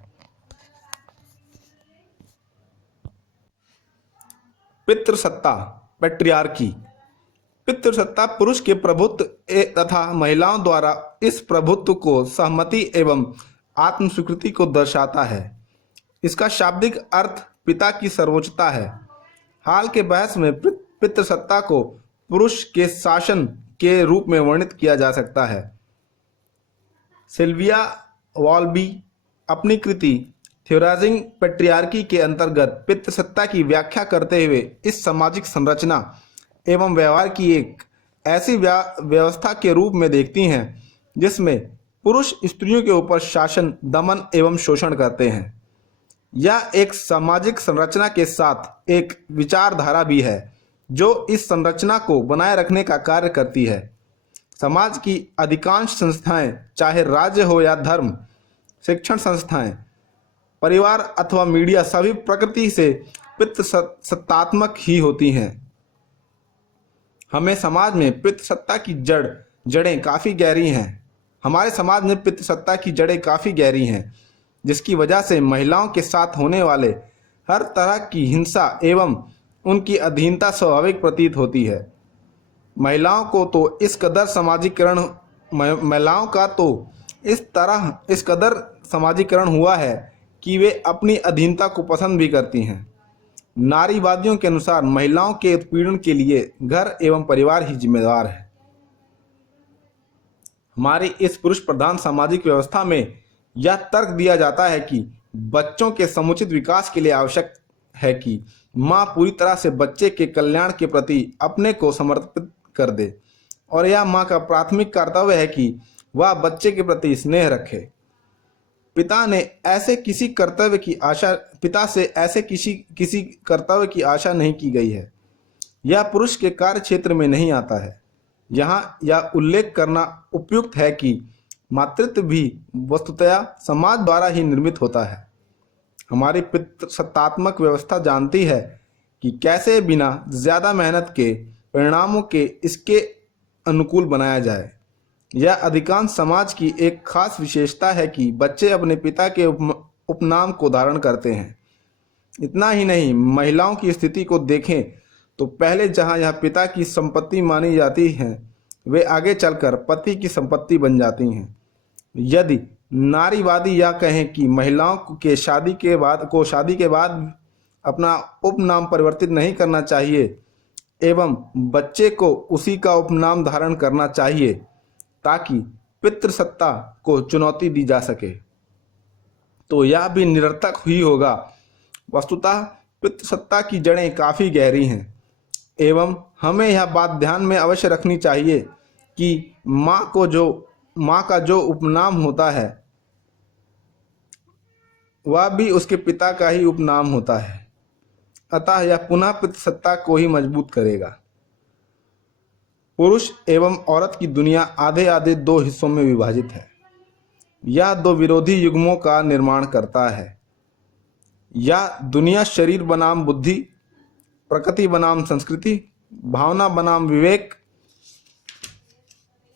पितृसत्ता पैट्रियार्की। पितृसत्ता पुरुष के प्रभुत्व तथा महिलाओं द्वारा इस प्रभुत्व को सहमति एवं आत्मस्वीकृति को दर्शाता है। इसका शाब्दिक अर्थ पिता की सर्वोच्चता है। हाल के बहस में पितृसत्ता को पुरुष के शासन के रूप में वर्णित किया जा सकता है। सिल्विया वॉल्बी अपनी कृति थ्योराइजिंग पैट्रियार्की के अंतर्गत पितृसत्ता की व्याख्या करते हुए इस सामाजिक संरचना एवं व्यवहार की एक ऐसी व्यवस्था के रूप में देखती हैं जिसमें पुरुष स्त्रियों के ऊपर शासन, दमन एवं शोषण करते हैं। यह एक सामाजिक संरचना के साथ एक विचारधारा भी है जो इस संरचना को बनाए रखने का कार्य करती है। समाज की अधिकांश संस्थाएं, चाहे राज्य हो या धर्म, शिक्षण संस्थाएं, परिवार अथवा मीडिया, सभी प्रकृति से पितृसत्तात्मक ही होती हैं। हमारे समाज में पितृसत्ता की जड़ें काफ़ी गहरी हैं, जिसकी वजह से महिलाओं के साथ होने वाले हर तरह की हिंसा एवं उनकी अधीनता स्वाभाविक प्रतीत होती है। महिलाओं का तो इस कदर समाजीकरण हुआ है कि वे अपनी अधीनता को पसंद भी करती हैं। नारीवादियों के अनुसार महिलाओं के उत्पीड़न के लिए घर एवं परिवार ही जिम्मेदार है। हमारी इस पुरुष प्रधान सामाजिक व्यवस्था में यह तर्क दिया जाता है कि बच्चों के समुचित विकास के लिए आवश्यक है कि माँ पूरी तरह से बच्चे के कल्याण के प्रति अपने को समर्पित कर दे, और यह माँ का प्राथमिक कर्तव्य है कि वह बच्चे के प्रति स्नेह रखे। पिता से ऐसे किसी कर्तव्य की आशा नहीं की गई है। यह पुरुष के कार्य क्षेत्र में नहीं आता है। यहाँ यह उल्लेख करना उपयुक्त है कि मातृत्व भी वस्तुतः समाज द्वारा ही निर्मित होता है। हमारी पितृसत्तात्मक व्यवस्था जानती है कि कैसे बिना ज़्यादा मेहनत के परिणामों के इसके अनुकूल बनाया जाए। यह अधिकांश समाज की एक खास विशेषता है कि बच्चे अपने पिता के उपनाम को धारण करते हैं। इतना ही नहीं, महिलाओं की स्थिति को देखें तो पहले जहां यह पिता की संपत्ति मानी जाती हैं, वे आगे चलकर पति की संपत्ति बन जाती हैं। यदि नारीवादी यह कहें कि महिलाओं के शादी के बाद अपना उपनाम परिवर्तित नहीं करना चाहिए एवं बच्चे को उसी का उपनाम धारण करना चाहिए ताकि पितृसत्ता को चुनौती दी जा सके, तो यह भी निरर्थक ही होगा। वस्तुतः पितृसत्ता की जड़ें काफ़ी गहरी हैं एवं हमें यह बात ध्यान में अवश्य रखनी चाहिए कि माँ का जो उपनाम होता है वह भी उसके पिता का ही उपनाम होता है। अतः यह पुनः पितृसत्ता को ही मजबूत करेगा। पुरुष एवं औरत की दुनिया आधे आधे दो हिस्सों में विभाजित है। यह दो विरोधी युग्मों का निर्माण करता है। या दुनिया शरीर बनाम बुद्धि, प्रकृति बनाम संस्कृति, भावना बनाम विवेक,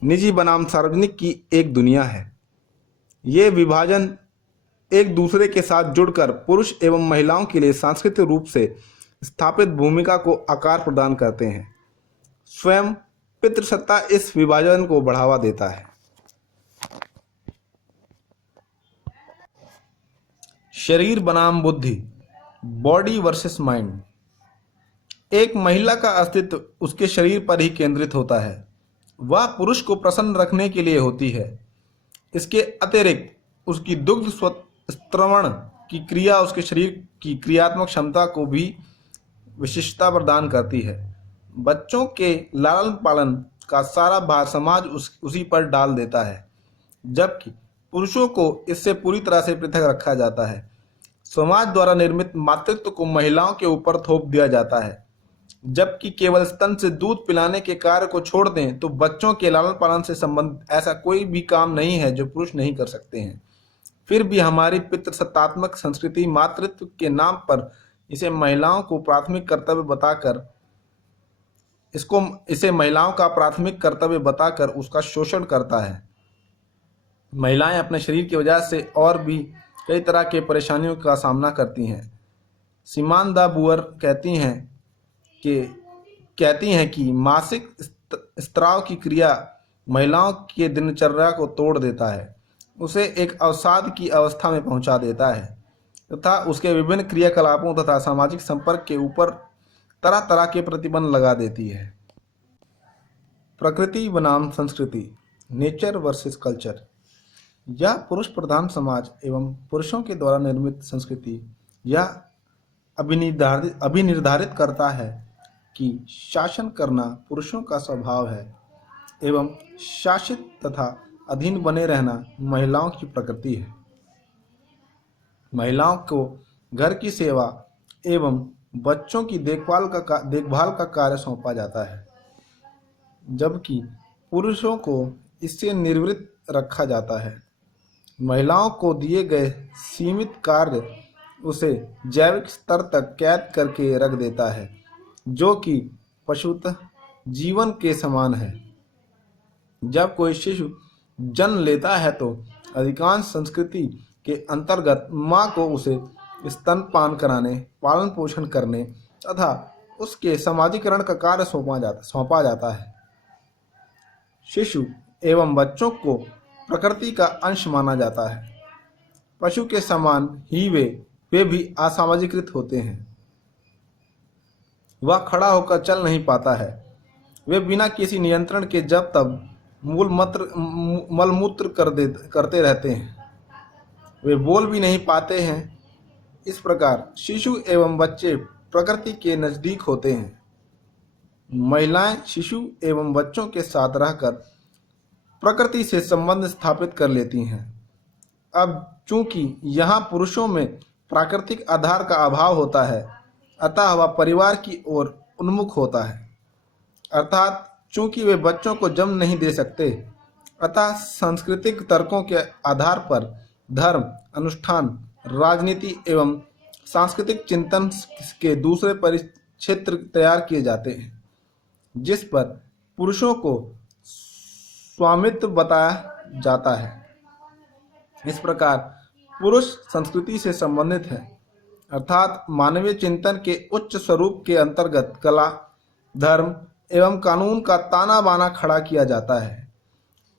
निजी बनाम सार्वजनिक की एक दुनिया है। ये विभाजन एक दूसरे के साथ जुड़कर पुरुष एवं महिलाओं के लिए सांस्कृतिक रूप से स्थापित भूमिका को आकार प्रदान करते हैं। स्वयं पितृसत्ता इस विभाजन को बढ़ावा देता है। शरीर बनाम बुद्धि, बॉडी वर्सेस माइंड। एक महिला का अस्तित्व उसके शरीर पर ही केंद्रित होता है। वह पुरुष को प्रसन्न रखने के लिए होती है। इसके अतिरिक्त उसकी दुग्ध स्त्रवण की क्रिया उसके शरीर की क्रियात्मक क्षमता को भी विशिष्टता प्रदान करती है। बच्चों के लालन पालन का सारा भार समाज उसी पर डाल देता है, जबकि पुरुषों को इससे पूरी तरह से पृथक रखा जाता है। समाज द्वारा निर्मित मातृत्व को महिलाओं के ऊपर थोप दिया जाता है, जबकि केवल स्तन से दूध पिलाने के कार्य को छोड़ दें तो बच्चों के लालन पालन से संबंधित ऐसा कोई भी काम नहीं है जो पुरुष नहीं कर सकते हैं। फिर भी हमारी पितृसत्तात्मक संस्कृति मातृत्व के नाम पर इसे महिलाओं का प्राथमिक कर्तव्य बताकर उसका शोषण करता है। महिलाएं अपने शरीर की वजह से और भी कई तरह के परेशानियों का सामना करती हैं। सिमान द बुअर कहती हैं कि मासिक स्त्राव की क्रिया महिलाओं के दिनचर्या को तोड़ देता है, उसे एक अवसाद की अवस्था में पहुंचा देता है तथा उसके विभिन्न क्रियाकलापों तथा सामाजिक संपर्क के ऊपर तरह तरह के प्रतिबंध लगा देती है। प्रकृति बनाम संस्कृति, नेचर वर्सेस कल्चर। यह पुरुष प्रधान समाज एवं पुरुषों के द्वारा निर्मित संस्कृति यह अभिनिर्धारित करता है कि शासन करना पुरुषों का स्वभाव है एवं शासित तथा अधीन बने रहना महिलाओं की प्रकृति है। महिलाओं को घर की सेवा एवं बच्चों की देखभाल का कार्य सौंपा जाता है, जबकि पुरुषों को इससे निवृत्त रखा जाता है। महिलाओं को दिए गए सीमित कार्य उसे जैविक स्तर तक कैद करके रख देता है, जो कि पशुतः जीवन के समान है। जब कोई शिशु जन्म लेता है तो अधिकांश संस्कृति के अंतर्गत माँ को उसे स्तनपान कराने, पालन पोषण करने तथा उसके समाजीकरण का कार्य सौंपा जाता है। शिशु एवं बच्चों को प्रकृति का अंश माना जाता है। पशु के समान ही वे भी असामाजिकृत होते हैं। वह खड़ा होकर चल नहीं पाता है। वे बिना किसी नियंत्रण के जब तब मलमूत्र करते रहते हैं। वे बोल भी नहीं पाते हैं। इस प्रकार शिशु एवं बच्चे प्रकृति के नजदीक होते हैं। महिलाएं शिशु एवं बच्चों के साथ रहकर प्रकृति से संबंध स्थापित कर लेती हैं। अब चूंकि यहाँ पुरुषों में प्राकृतिक आधार का अभाव होता है, अतः वह परिवार की ओर उन्मुख होता है। अर्थात चूंकि वे बच्चों को जन्म नहीं दे सकते, अतः सांस्कृतिक तर्कों के आधार पर धर्म, अनुष्ठान, राजनीति एवं सांस्कृतिक चिंतन के दूसरे परिक्षेत्र तैयार किए जाते हैं, जिस पर पुरुषों को स्वामित्व बताया जाता है। इस प्रकार पुरुष संस्कृति से संबंधित है, अर्थात मानवीय चिंतन के उच्च स्वरूप के अंतर्गत कला, धर्म एवं कानून का ताना बाना खड़ा किया जाता है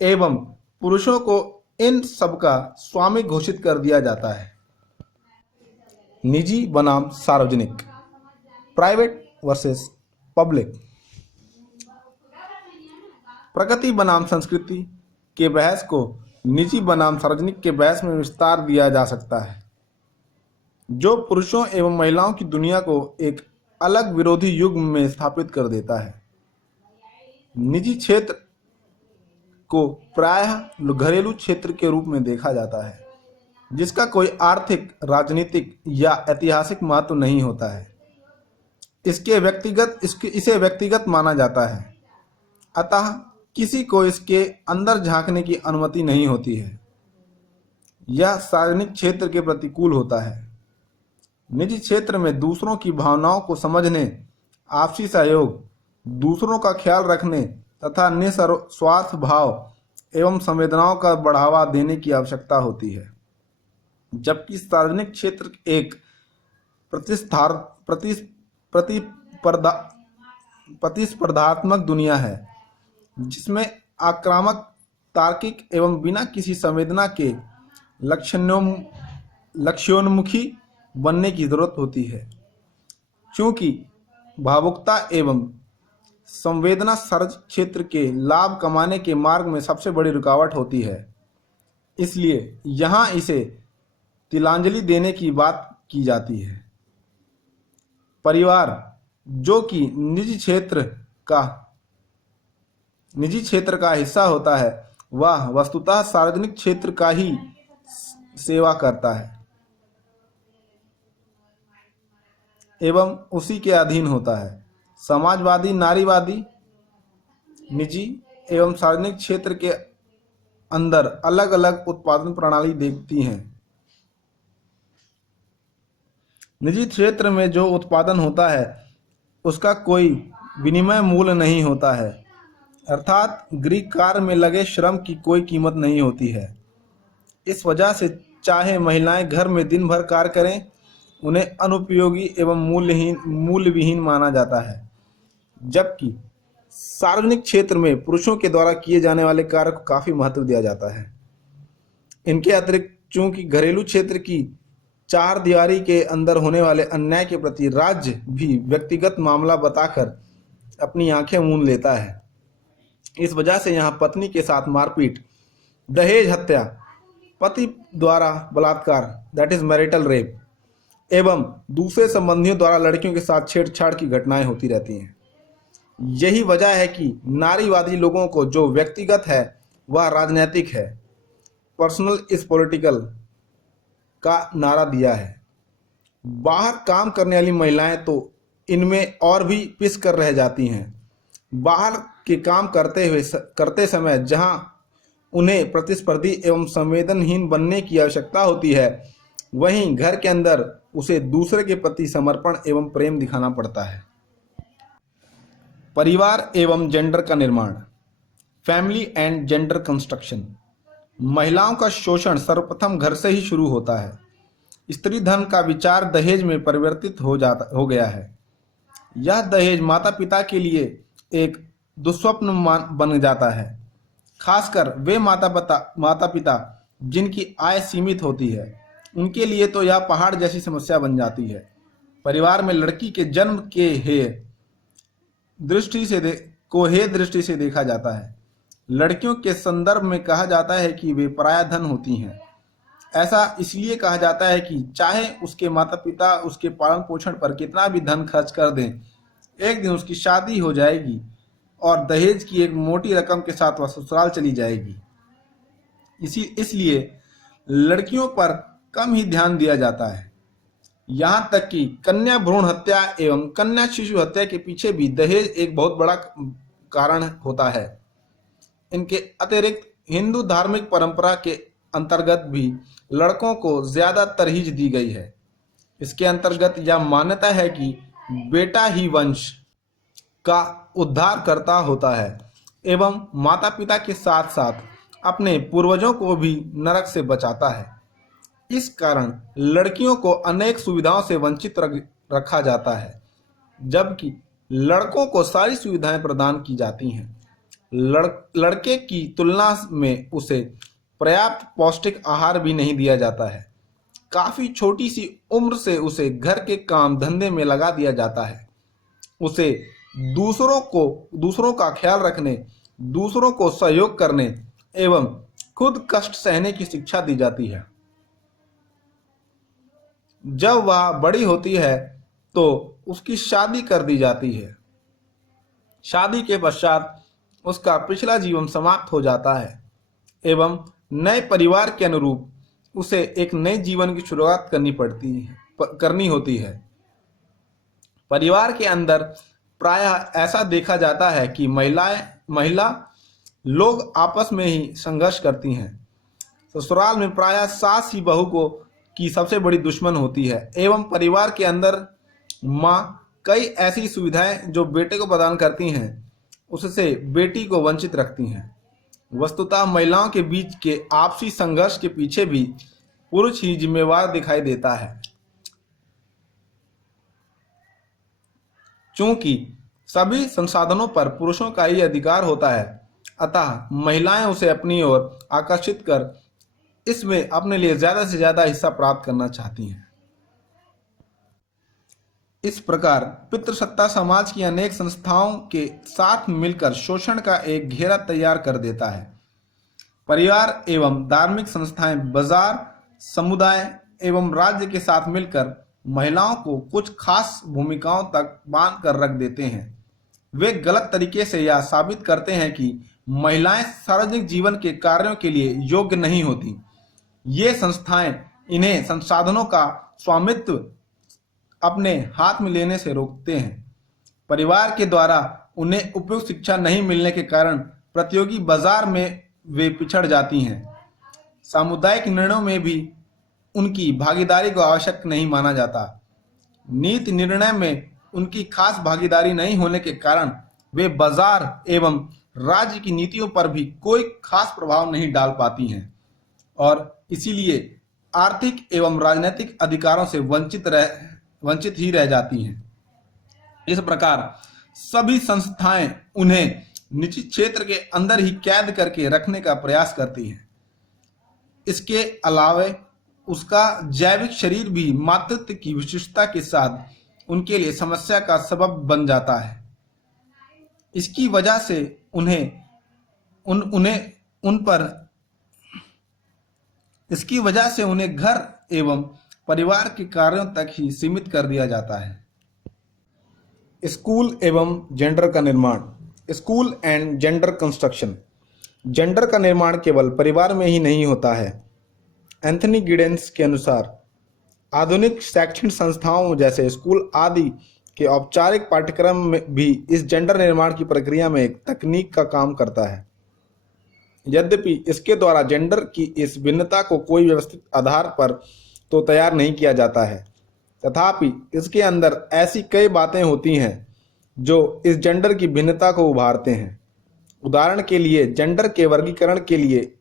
एवं पुरुषों को इन सब का स्वामी घोषित कर दिया जाता है। निजी बनाम सार्वजनिक, प्राइवेट वर्सेस पब्लिक। प्रकृति बनाम संस्कृति के बहस को निजी बनाम सार्वजनिक के बहस में विस्तार दिया जा सकता है, जो पुरुषों एवं महिलाओं की दुनिया को एक अलग विरोधी युग में स्थापित कर देता है। निजी क्षेत्र को प्रायः घरेलू क्षेत्र के रूप में देखा जाता है, जिसका कोई आर्थिक, राजनीतिक या ऐतिहासिक महत्व नहीं होता है। इसे व्यक्तिगत माना जाता है, अतः किसी को इसके अंदर झांकने की अनुमति नहीं होती है। यह सार्वजनिक क्षेत्र के प्रतिकूल होता है। निजी क्षेत्र में दूसरों की भावनाओं को समझने, आपसी सहयोग, दूसरों का ख्याल रखने तथा निस्वार्थ भाव एवं संवेदनाओं का बढ़ावा देने की आवश्यकता होती है, जबकि सार्वजनिक क्षेत्र एक प्रतिस्पर्धा प्रतिस्पर्धात्मक दुनिया है जिसमें आक्रामक, तार्किक एवं बिना किसी संवेदना के लक्ष्योन्मुखी बनने की जरूरत होती है। चूंकि भावुकता एवं संवेदना सार्वजनिक क्षेत्र के लाभ कमाने के मार्ग में सबसे बड़ी रुकावट होती है, इसलिए यहाँ इसे तिलांजलि देने की बात की जाती है। परिवार, जो कि निजी क्षेत्र का हिस्सा होता है, वह वस्तुतः सार्वजनिक क्षेत्र का ही सेवा करता है एवं उसी के अधीन होता है। समाजवादी, नारीवादी, निजी एवं सार्वजनिक क्षेत्र के अंदर अलग अलग उत्पादन प्रणाली देखती हैं। निजी क्षेत्र में जो उत्पादन होता है उसका कोई विनिमय मूल्य नहीं होता है, अर्थात गृह कार्य में लगे श्रम की कोई कीमत नहीं होती है। इस वजह से चाहे महिलाएं घर में दिन भर कार्य करें, उन्हें अनुपयोगी एवं मूल्यविहीन माना जाता है, जबकि सार्वजनिक क्षेत्र में पुरुषों के द्वारा किए जाने वाले कार्य को काफी महत्व दिया जाता है। इनके अतिरिक्त चूंकि घरेलू क्षेत्र की चार दीवारी के अंदर होने वाले अन्याय के प्रति राज्य भी व्यक्तिगत मामला बताकर अपनी आंखें मूंद लेता है। इस वजह से यहाँ पत्नी के साथ मारपीट, दहेज हत्या, पति द्वारा बलात्कार दैट इज मैरिटल रेप एवं दूसरे संबंधियों द्वारा लड़कियों के साथ छेड़छाड़ की घटनाएं होती रहती हैं। यही वजह है कि नारीवादी लोगों को जो व्यक्तिगत है वह राजनैतिक है, पर्सनल इज पॉलिटिकल का नारा दिया है। बाहर काम करने वाली महिलाएं तो इनमें और भी पिस कर रह जाती हैं। बाहर के काम करते समय जहां उन्हें प्रतिस्पर्धी एवं संवेदनहीन बनने की आवश्यकता होती है, वहीं घर के अंदर उसे दूसरे के प्रति समर्पण एवं प्रेम दिखाना पड़ता है। परिवार एवं जेंडर का निर्माण, फैमिली एंड जेंडर कंस्ट्रक्शन। महिलाओं का शोषण सर्वप्रथम घर से ही शुरू होता है। स्त्री धन का विचार दहेज में परिवर्तित हो गया है। यह दहेज माता पिता के लिए एक दुस्वप्न बन जाता है, खासकर वे माता पिता जिनकी आय सीमित होती है, उनके लिए तो यह पहाड़ जैसी समस्या बन जाती है। परिवार में लड़की के जन्म के हेय दृष्टि से देखा जाता है। लड़कियों के संदर्भ में कहा जाता है कि वे पराया धन होती हैं। ऐसा इसलिए कहा जाता है कि चाहे उसके माता पिता उसके पालन पोषण पर कितना भी धन खर्च कर दें, एक दिन उसकी शादी हो जाएगी और दहेज की एक मोटी रकम के साथ वह ससुराल चली जाएगी। इसलिए लड़कियों पर कम ही ध्यान दिया जाता है। यहाँ तक कि कन्या भ्रूण हत्या एवं कन्या शिशु हत्या के पीछे भी दहेज एक बहुत बड़ा कारण होता है। इनके अतिरिक्त हिंदू धार्मिक परंपरा के अंतर्गत भी लड़कों को ज्यादा तरजीह दी गई है। इसके अंतर्गत यह मान्यता है कि बेटा ही वंश का उद्धार करता होता है एवं माता पिता के साथ साथ अपने पूर्वजों को भी नरक से बचाता है। इस कारण लड़कियों को अनेक सुविधाओं से वंचित रखा जाता है, जबकि लड़कों को सारी सुविधाएं प्रदान की जाती हैं। लड़के की तुलना में उसे पर्याप्त पौष्टिक आहार भी नहीं दिया जाता है। काफी छोटी सी उम्र से उसे घर के काम धंधे में लगा दिया जाता है। उसे दूसरों का ख्याल रखने, दूसरों को सहयोग करने एवं खुद कष्ट सहने की शिक्षा दी जाती है। जब वह बड़ी होती है तो उसकी शादी कर दी जाती है। शादी के पश्चात उसका पिछला जीवन समाप्त हो जाता है एवं नए परिवार के अनुरूप उसे एक नए जीवन की शुरुआत करनी होती है। परिवार के अंदर प्रायः ऐसा देखा जाता है कि महिला लोग आपस में ही संघर्ष करती हैं। ससुराल में प्रायः सास ही बहू को की सबसे बड़ी दुश्मन होती है एवं परिवार के अंदर माँ कई ऐसी सुविधाएं जो बेटे को प्रदान करती हैं उससे बेटी को वंचित रखती हैं। वस्तुतः महिलाओं के बीच के आपसी संघर्ष के पीछे भी पुरुष ही जिम्मेवार दिखाई देता है। चूंकि सभी संसाधनों पर पुरुषों का ही अधिकार होता है, अतः महिलाएं उसे अपनी ओर आकर्षित कर इसमें अपने लिए ज्यादा से ज्यादा हिस्सा प्राप्त करना चाहती हैं। इस प्रकार पितृसत्ता समाज की अनेक संस्थाओं के साथ मिलकर शोषण का एक घेरा तैयार कर देता है। परिवार एवं धार्मिक संस्थाएं बाजार, समुदाय एवं राज्य के साथ मिलकर महिलाओं को कुछ खास भूमिकाओं तक बांध कर रख देते हैं। वे गलत तरीके से यह साबित करते हैं कि महिलाएं सार्वजनिक जीवन के कार्यों के लिए योग्य नहीं होती। ये संस्थाएं इन्हें संसाधनों का स्वामित्व अपने हाथ में लेने से रोकते हैं। परिवार के द्वारा उन्हें उपयुक्त शिक्षा नहीं मिलने के कारण प्रतियोगी बाजार में वे पिछड़ जाती हैं। सामुदायिक निर्णयों में भी उनकी भागीदारी को आवश्यक नहीं माना जाता। नीति निर्णय में उनकी खास भागीदारी नहीं होने के कारण वे बाजार एवं राज्य की नीतियों पर भी कोई खास प्रभाव नहीं डाल पाती हैं और इसीलिए आर्थिक एवं राजनीतिक अधिकारों से वंचित ही रह जाती हैं। इस प्रकार सभी संस्थाएं उन्हें निजी क्षेत्र के अंदर ही कैद करके रखने का प्रयास करती हैं। इसके अलावे उसका जैविक शरीर भी मातृत्व की विशिष्टता के साथ उनके लिए समस्या का सबब बन जाता है। इसकी वजह से उन्हें घर एवं परिवार के कार्यों तक ही सीमित कर दिया जाता है। स्कूल एवं जेंडर का निर्माण। School and gender construction. Gender का निर्माण केवल परिवार में ही नहीं होता है। एंथनी गिडेंस के अनुसार आधुनिक शैक्षणिक संस्थाओं जैसे स्कूल आदि के औपचारिक पाठ्यक्रम में भी इस जेंडर निर्माण की प्रक्रिया में एक तकनीक का काम करता है। यद्यपि इसके द्वारा जेंडर की इस भिन्नता को कोई व्यवस्थित आधार पर तो तैयार नहीं किया जाता है, तथापि इसके अंदर ऐसी कई बातें होती हैं जो इस जेंडर की भिन्नता को उभारते हैं। उदाहरण के लिए जेंडर के वर्गीकरण के लिए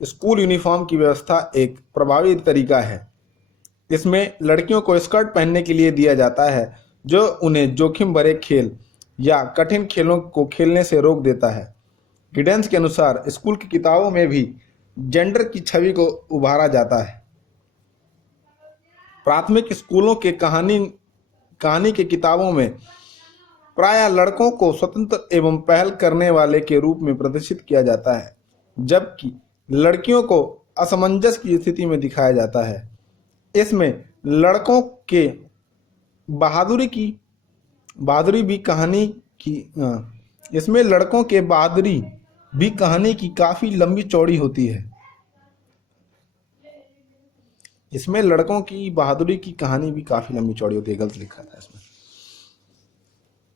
स्कूल यूनिफॉर्म की व्यवस्था एक प्रभावी तरीका है। इसमें लड़कियों को स्कर्ट पहनने के लिए दिया जाता है जो उन्हें जोखिम भरे खेल या कठिन खेलों को खेलने से रोक देता है। गिडेंस के अनुसार स्कूल की किताबों में भी जेंडर की छवि को उभारा जाता है। प्राथमिक स्कूलों के कहानी के किताबों में प्रायः लड़कों को स्वतंत्र एवं पहल करने वाले के रूप में प्रदर्शित किया जाता है, जबकि लड़कियों को असमंजस की स्थिति में दिखाया जाता है। इसमें लड़कों के बहादुरी भी कहानी की काफी लंबी चौड़ी होती है। गलत लिखा था इसमें।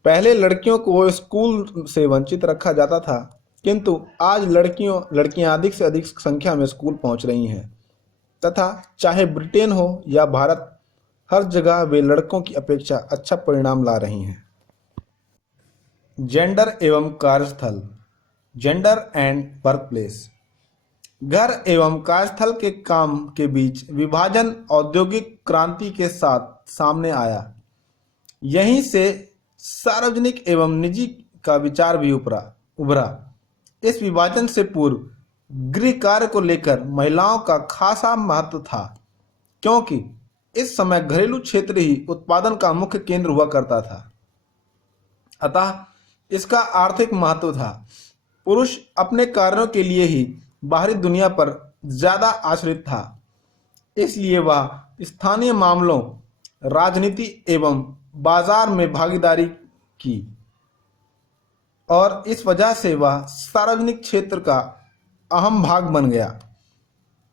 पहले लड़कियों को स्कूल से वंचित रखा जाता था, किंतु आज लड़कियां अधिक से अधिक संख्या में स्कूल पहुंच रही हैं तथा चाहे ब्रिटेन हो या भारत, हर जगह वे लड़कों की अपेक्षा अच्छा परिणाम ला रही हैं। जेंडर एवं कार्यस्थल। Gender and workplace. घर एवं कार्यस्थल के काम के बीच विभाजन औद्योगिक क्रांति के साथ सामने आया। यहीं से सार्वजनिक एवं निजी का विचार भी उभरा। इस विभाजन से पूर्व गृह कार्य को लेकर महिलाओं का खासा महत्व था, क्योंकि इस समय घरेलू क्षेत्र ही उत्पादन का मुख्य केंद्र हुआ करता था, अतः इसका आर्थिक महत्व था। पुरुष अपने कार्यों के लिए ही बाहरी दुनिया पर ज्यादा आश्रित था, इसलिए वह स्थानीय मामलों, राजनीति एवं बाजार में भागीदारी की और इस वजह से वह सार्वजनिक क्षेत्र का अहम भाग बन गया,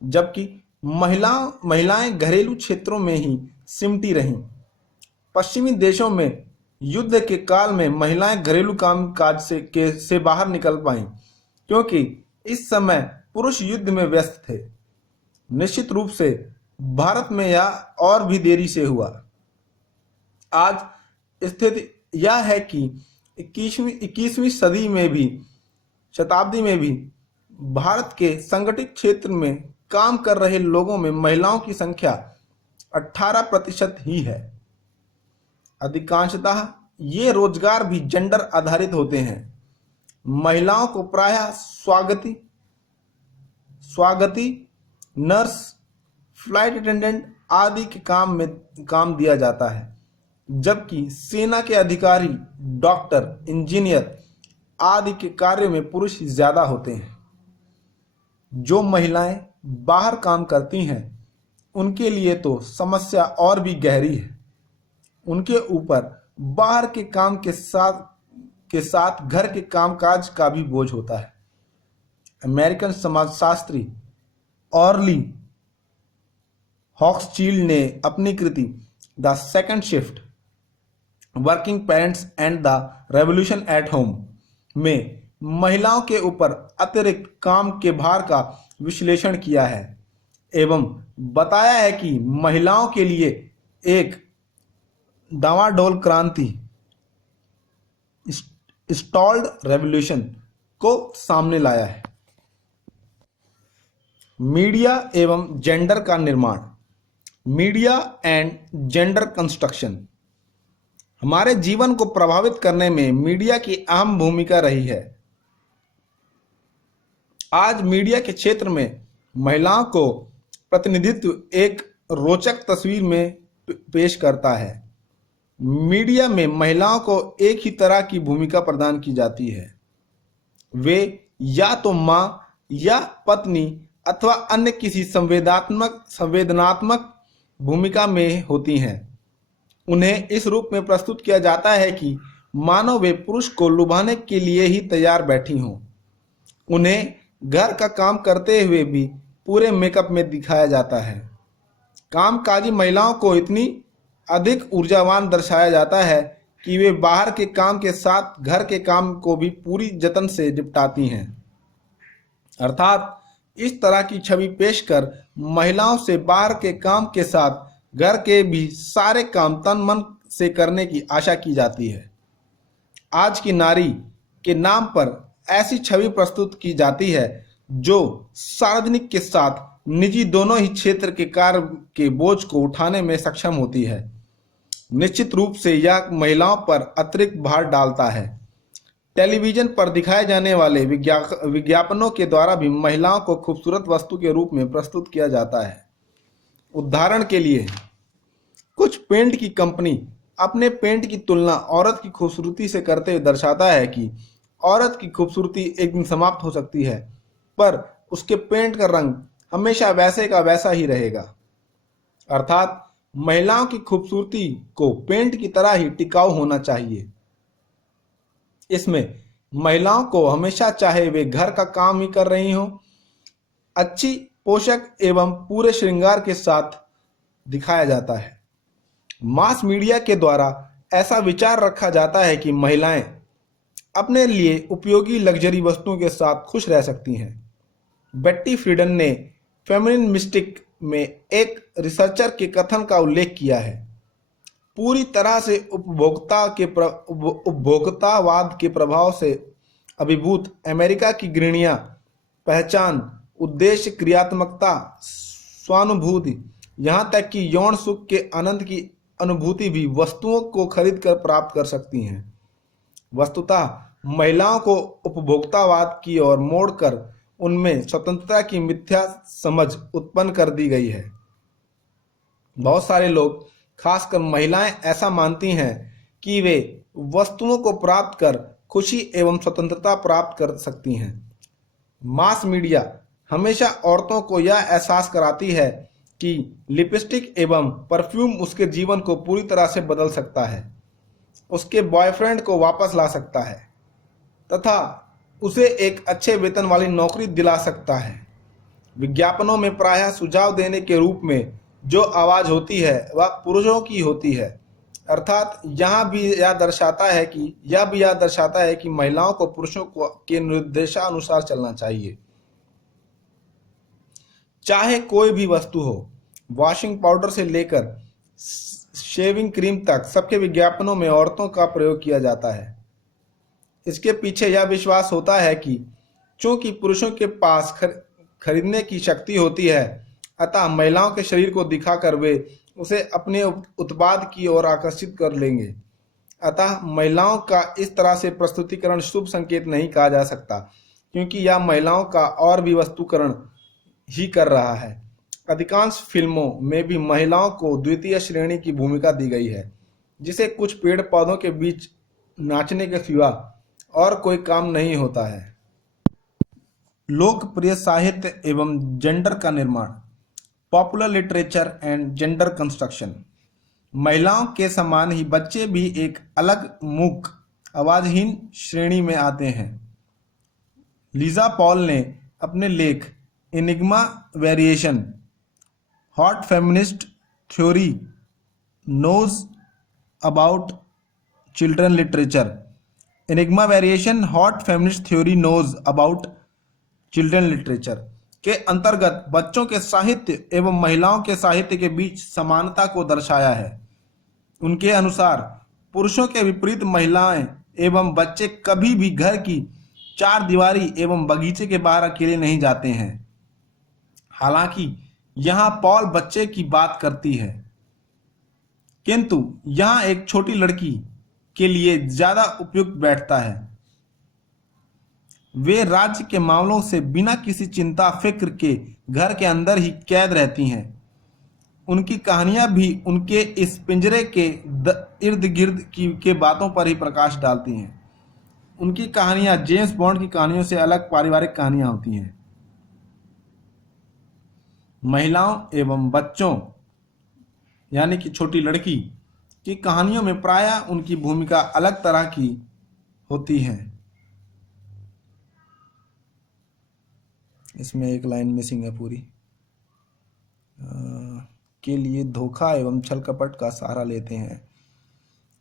जबकि महिलाएं घरेलू क्षेत्रों में ही सिमटी रहीं। पश्चिमी देशों में युद्ध के काल में महिलाएं घरेलू कामकाज से बाहर निकल पाईं, क्योंकि इस समय पुरुष युद्ध में व्यस्त थे। निश्चित रूप से भारत में यह और भी देरी से हुआ। आज स्थिति यह है कि 21वीं सदी में भी, शताब्दी में भी भारत के संगठित क्षेत्र में काम कर रहे लोगों में महिलाओं की संख्या 18% ही है। अधिकांशतः ये रोजगार भी जेंडर आधारित होते हैं। महिलाओं को प्रायः स्वागती, नर्स, फ्लाइट अटेंडेंट आदि के काम दिया जाता है, जबकि सेना के अधिकारी, डॉक्टर, इंजीनियर आदि के कार्यों में पुरुष ज्यादा होते हैं। जो महिलाएं बाहर काम करती हैं उनके लिए तो समस्या और भी गहरी है। उनके ऊपर बाहर के काम के साथ घर के कामकाज का भी बोझ होता है। अमेरिकन समाजशास्त्री ऑर्ली हॉक्सचील्ड ने अपनी कृति the second shift, working parents and the revolution at home में महिलाओं के ऊपर अतिरिक्त काम के भार का विश्लेषण किया है एवं बताया है कि महिलाओं के लिए एक डावाडोल क्रांति, स्टॉल्ड रेवोल्यूशन को सामने लाया है। मीडिया एवं जेंडर का निर्माण, मीडिया एंड जेंडर कंस्ट्रक्शन। हमारे जीवन को प्रभावित करने में मीडिया की अहम भूमिका रही है। आज मीडिया के क्षेत्र में महिलाओं को प्रतिनिधित्व एक रोचक तस्वीर में पेश करता है। मीडिया में महिलाओं को एक ही तरह की भूमिका प्रदान की जाती है। वे या तो मां या पत्नी अथवा अन्य किसी संवेदनात्मक भूमिका में होती हैं। उन्हें इस रूप में प्रस्तुत किया जाता है कि मानो वे पुरुष को लुभाने के लिए ही तैयार बैठी हों। उन्हें घर का काम करते हुए भी पूरे मेकअप में दिखाया जाता है। कामकाजी महिलाओं को इतनी अधिक ऊर्जावान दर्शाया जाता है कि वे बाहर के काम के साथ घर के काम को भी पूरी जतन से निपटाती हैं। अर्थात इस तरह की छवि पेश कर महिलाओं से बाहर के काम के साथ घर के भी सारे काम तन मन से करने की आशा की जाती है। आज की नारी के नाम पर ऐसी छवि प्रस्तुत की जाती है जो सार्वजनिक के साथ निजी दोनों ही क्षेत्र के कार्य के बोझ को उठाने में सक्षम होती है। निश्चित रूप से यह महिलाओं पर अतिरिक्त भार डालता है। टेलीविजन पर दिखाए जाने वाले विज्ञापनों के द्वारा भी महिलाओं को खूबसूरत वस्तु के रूप में प्रस्तुत किया जाता है। उदाहरण के लिए, कुछ पेंट की कंपनी अपने पेंट की तुलना औरत की खूबसूरती से करते हुए दर्शाता है कि औरत की खूबसूरती एक दिन समाप्त हो सकती है, पर उसके पेंट का रंग हमेशा वैसे का वैसा ही रहेगा। अर्थात महिलाओं की खूबसूरती को पेंट की तरह ही टिकाऊ होना चाहिए। इसमें महिलाओं को हमेशा, चाहे वे घर का काम ही कर रही हों, अच्छी पोशाक एवं पूरे श्रृंगार के साथ दिखाया जाता है। मास मीडिया के द्वारा ऐसा विचार रखा जाता है कि महिलाएं अपने लिए उपयोगी लग्जरी वस्तुओं के साथ खुश रह सकती हैं। बेट्टी फ्रीडन ने फेमिनिन मिस्टिक में एक रिसर्चर के कथन का उल्लेख किया है। पूरी तरह से उपभोक्तावाद के प्रभाव से अभिभूत अमेरिका की गृहणियां पहचान, उद्देश्य, क्रियात्मकता, स्वानुभूति, यहाँ तक कि यौन सुख के आनंद की अनुभूति भी वस्तुओं को खरीद कर प्राप्त कर सकती हैं। वस्तुतः महिलाओं को उपभोक्तावाद की ओर मोड़कर उनमें स्वतंत्रता की मिथ्या समझ उत्पन्न कर दी गई है। बहुत सारे लोग, खासकर महिलाएं, ऐसा मानती हैं कि वे वस्तुओं को प्राप्त कर खुशी एवं स्वतंत्रता प्राप्त कर सकती हैं। मास मीडिया हमेशा औरतों को यह एहसास कराती है कि लिपस्टिक एवं परफ्यूम उसके जीवन को पूरी तरह से बदल सकता है, उसके बॉयफ्रेंड को वापस ला सकता है तथा उसे एक अच्छे वेतन वाली नौकरी दिला सकता है। विज्ञापनों में प्रायः सुझाव देने के रूप में जो आवाज़ होती है वह पुरुषों की होती है। अर्थात यह भी यह दर्शाता है कि महिलाओं को पुरुषों के निर्देशानुसार चलना चाहिए। चाहे कोई भी वस्तु हो, वॉशिंग पाउडर से लेकर शेविंग क्रीम तक, सबके विज्ञापनों में औरतों का प्रयोग किया जाता है। इसके पीछे यह विश्वास होता है कि चूंकि पुरुषों के पास खरीदने की शक्ति होती है, अतः महिलाओं के शरीर को दिखाकर वे उसे अपने उत्पाद की ओर आकर्षित कर लेंगे। अतः महिलाओं का इस तरह से प्रस्तुतिकरण शुभ संकेत नहीं कहा जा सकता, क्योंकि यह महिलाओं का और भी वस्तुकरण ही कर रहा है। अधिकांश फिल्मों में भी महिलाओं को द्वितीय श्रेणी की भूमिका दी गई है, जिसे कुछ पेड़ पौधों के बीच नाचने के सिवा और कोई काम नहीं होता है। लोकप्रिय साहित्य एवं जेंडर का निर्माण, popular literature and gender construction. महिलाओं के समान ही बच्चे भी एक अलग मूक आवाजहीन श्रेणी में आते हैं। लीजा पॉल ने अपने लेख enigma variation what feminist theory knows about children literature enigma variation what feminist theory knows about children literature के अंतर्गत बच्चों के साहित्य एवं महिलाओं के साहित्य के बीच समानता को दर्शाया है। उनके अनुसार पुरुषों के विपरीत महिलाएं एवं बच्चे कभी भी घर की चार दीवारी एवं बगीचे के बाहर अकेले नहीं जाते हैं। हालांकि यहाँ पॉल बच्चे की बात करती है, किंतु यहाँ एक छोटी लड़की के लिए ज्यादा उपयुक्त बैठता है। वे राज्य के मामलों से बिना किसी चिंता फिक्र के घर के अंदर ही कैद रहती हैं। उनकी कहानियां भी उनके इस पिंजरे के इर्द गिर्द के बातों पर ही प्रकाश डालती हैं। उनकी कहानियां जेम्स बॉन्ड की कहानियों से अलग पारिवारिक कहानियां होती हैं। महिलाओं एवं बच्चों यानी कि छोटी लड़की की कहानियों में प्रायः उनकी भूमिका अलग तरह की होती है। इसमें एक लाइन मिसिंग है पूरी। के लिए धोखा एवं छल कपट का सहारा लेते हैं,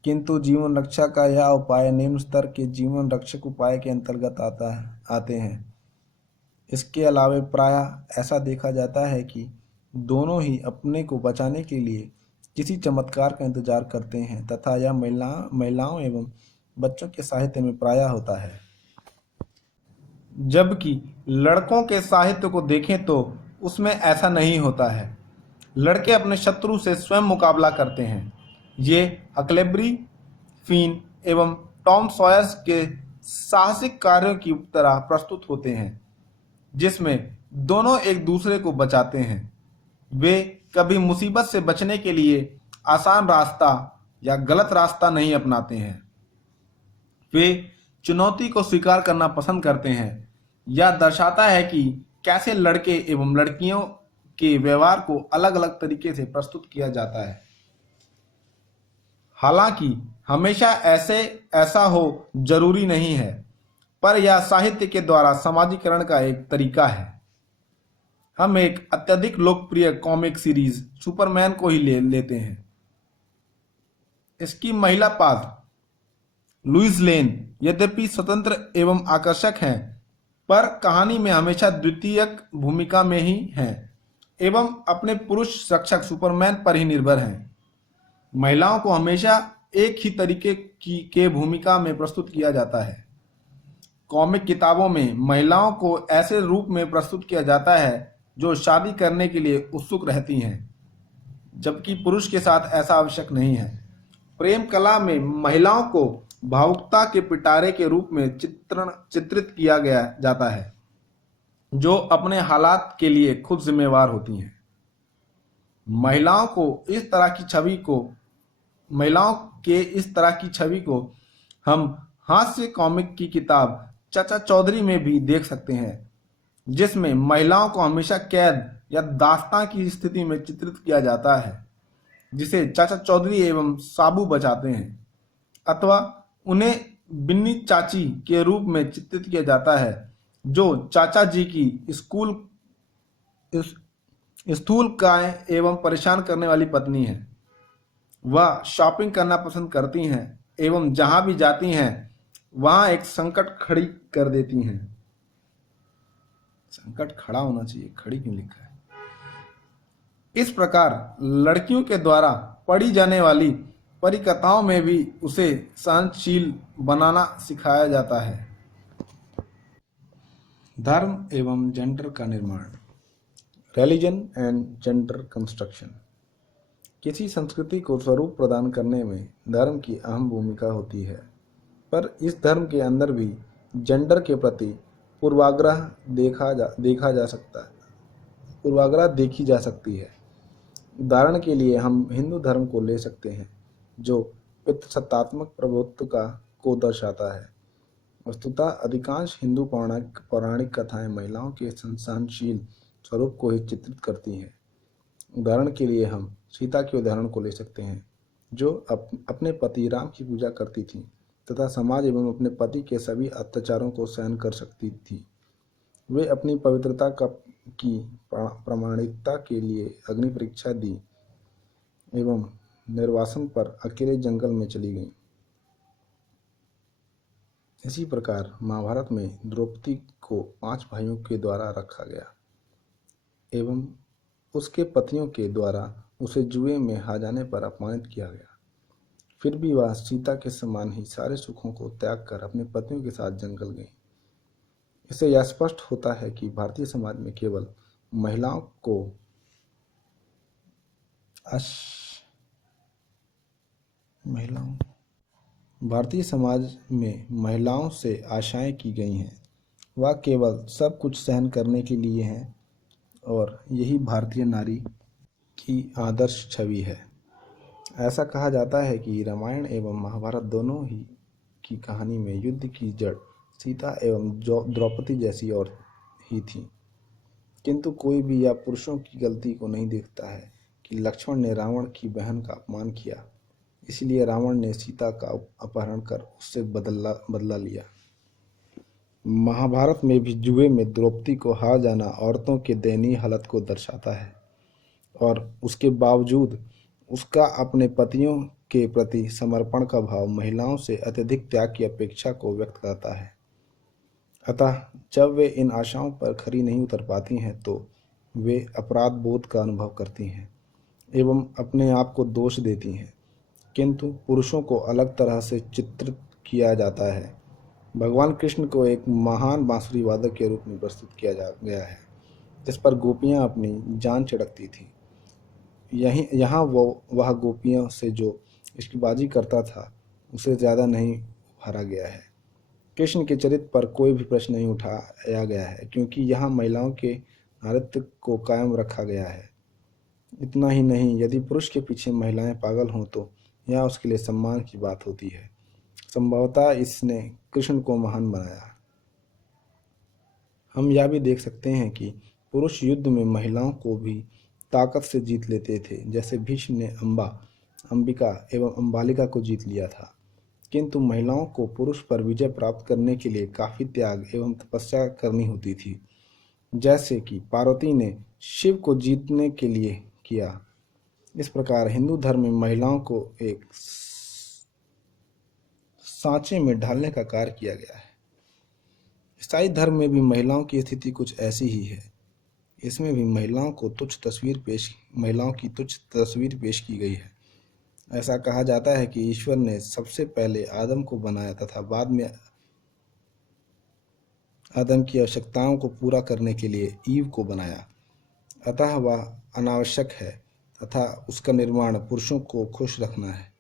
किंतु जीवन रक्षा का यह उपाय निम्न स्तर के जीवन रक्षक उपाय के अंतर्गत आते हैं। इसके अलावा प्रायः ऐसा देखा जाता है कि दोनों ही अपने को बचाने के लिए किसी चमत्कार का इंतजार करते हैं तथा यह महिलाओं एवं बच्चों के साहित्य में प्रायः होता है। जबकि लड़कों के साहित्य को देखें तो उसमें ऐसा नहीं होता है। लड़के अपने शत्रु से स्वयं मुकाबला करते हैं। ये हकलेबरी फिन एवं टॉम सॉयर्स के साहसिक कार्यों की तरह प्रस्तुत होते हैं, जिसमें दोनों एक दूसरे को बचाते हैं। वे कभी मुसीबत से बचने के लिए आसान रास्ता या गलत रास्ता नहीं अपनाते हैं। वे चुनौती को स्वीकार करना पसंद करते हैं। यह दर्शाता है कि कैसे लड़के एवं लड़कियों के व्यवहार को अलग अलग तरीके से प्रस्तुत किया जाता है। हालांकि हमेशा ऐसा हो जरूरी नहीं है, पर यह साहित्य के द्वारा समाजीकरण का एक तरीका है। हम एक अत्यधिक लोकप्रिय कॉमिक सीरीज सुपरमैन को ही लेते हैं। इसकी महिला पात्र लुइस लेन यद्यपि स्वतंत्र एवं आकर्षक हैं, पर कहानी में हमेशा द्वितीयक भूमिका में ही हैं एवं अपने पुरुष रक्षक सुपरमैन पर ही निर्भर हैं। महिलाओं को हमेशा एक ही तरीके के भूमिका में प्रस्तुत किया जाता है। कॉमिक किताबों में महिलाओं को ऐसे रूप में प्रस्तुत किया जाता है जो शादी करने के लिए उत्सुक रहती हैं, जबकि पुरुष के साथ ऐसा आवश्यक नहीं है। प्रेम कला में महिलाओं को भावुकता के पिटारे के रूप में चित्रित किया गया जाता है, जो अपने हालात के लिए खुद जिम्मेवार होती हैं। महिलाओं के इस तरह की छवि को हम हास्य कॉमिक की किताब चाचा चौधरी में भी देख सकते हैं, जिसमें महिलाओं को हमेशा कैद या दास्तां की स्थिति में चित्रित किया जाता है, जिसे चाचा चौधरी एवं साबू बचाते हैं, अथवा उन्हें बिन्नी चाची के रूप में चित्रित किया जाता है, जो चाचा जी की स्थूलकाय एवं परेशान करने वाली पत्नी है। वह शॉपिंग करना पसंद करती हैं एवं जहां भी जाती हैं वहां एक संकट खड़ी कर देती हैं। संकट खड़ा होना चाहिए, खड़ी क्यों लिखा है। इस प्रकार लड़कियों के द्वारा पढ़ी जाने वाली परिकथाओं में भी उसे सहनशील बनाना सिखाया जाता है। धर्म एवं जेंडर का निर्माण, रिलीजन एंड जेंडर कंस्ट्रक्शन। किसी संस्कृति को स्वरूप प्रदान करने में धर्म की अहम भूमिका होती है, पर इस धर्म के अंदर भी जेंडर के प्रति पूर्वाग्रह देखी जा सकती है। उदाहरण के लिए हम हिंदू धर्म को ले सकते हैं, जो पितृसत्तात्मक प्रभुत्व को दर्शाता है। वस्तुतः अधिकांश हिंदू पौराणिक कथाएं महिलाओं के सहनशील स्वरूप को ही चित्रित करती हैं। उदाहरण के लिए हम सीता के उदाहरण को ले सकते हैं, जो अपने पति राम की पूजा करती थीं तथा समाज एवं अपने पति के सभी अत्याचारों को सहन कर सकती थी। वे अपनी पवित्रता की प्रामाणिकता के लिए अग्नि परीक्षा दी एवं निर्वासन पर अकेले जंगल में चली गईं। इसी प्रकार महाभारत में द्रौपदी को 5 भाइयों के द्वारा रखा गया एवं उसके पतियों के द्वारा उसे जुए में हार जाने पर अपमानित किया गया। फिर भी वह सीता के समान ही सारे सुखों को त्याग कर अपने पतियों के साथ जंगल गई। इससे यह स्पष्ट होता है कि भारतीय समाज में केवल महिलाओं से आशाएं की गई हैं। वह केवल सब कुछ सहन करने के लिए हैं और यही भारतीय नारी की आदर्श छवि है। ऐसा कहा जाता है कि रामायण एवं महाभारत दोनों ही की कहानी में युद्ध की जड़ सीता एवं द्रौपदी जैसी और ही थी, किंतु कोई भी यह पुरुषों की गलती को नहीं देखता है कि लक्ष्मण ने रावण की बहन का अपमान किया, इसलिए रावण ने सीता का अपहरण कर उससे बदला लिया। महाभारत में भी जुए में द्रौपदी को हार जाना औरतों के दयनीय हालत को दर्शाता है और उसके बावजूद उसका अपने पतियों के प्रति समर्पण का भाव महिलाओं से अत्यधिक त्याग की अपेक्षा को व्यक्त करता है। अतः जब वे इन आशाओं पर खरी नहीं उतर पाती हैं तो वे अपराध बोध का अनुभव करती हैं एवं अपने आप को दोष देती हैं, किंतु पुरुषों को अलग तरह से चित्रित किया जाता है। भगवान कृष्ण को एक महान बांसुरी वादक के रूप में प्रस्तुत किया गया है, जिस पर गोपियां अपनी जान छिड़कती थीं। यहाँ वह गोपियों से जो इश्कबाजी करता था उसे ज़्यादा नहीं हारा गया है। कृष्ण के चरित्र पर कोई भी प्रश्न नहीं उठाया गया है, क्योंकि यहाँ महिलाओं के नारित्व को कायम रखा गया है। इतना ही नहीं, यदि पुरुष के पीछे महिलाएं पागल हों तो यह उसके लिए सम्मान की बात होती है। संभवतः इसने कृष्ण को महान बनाया। हम यह भी देख सकते हैं कि पुरुष युद्ध में महिलाओं को भी ताकत से जीत लेते थे, जैसे भीष्म ने अंबिका एवं अंबालिका को जीत लिया था। किंतु महिलाओं को पुरुष पर विजय प्राप्त करने के लिए काफी त्याग एवं तपस्या करनी होती थी, जैसे कि पार्वती ने शिव को जीतने के लिए किया। इस प्रकार हिंदू धर्म में महिलाओं को एक सांचे में ढालने का कार्य किया गया है। ईसाई धर्म में भी महिलाओं की स्थिति कुछ ऐसी ही है। इसमें भी महिलाओं की तुच्छ तस्वीर पेश की गई है। ऐसा कहा जाता है कि ईश्वर ने सबसे पहले आदम को बनाया तथा बाद में आदम की आवश्यकताओं को पूरा करने के लिए ईव को बनाया। अतः वह अनावश्यक है तथा उसका निर्माण पुरुषों को खुश रखना है।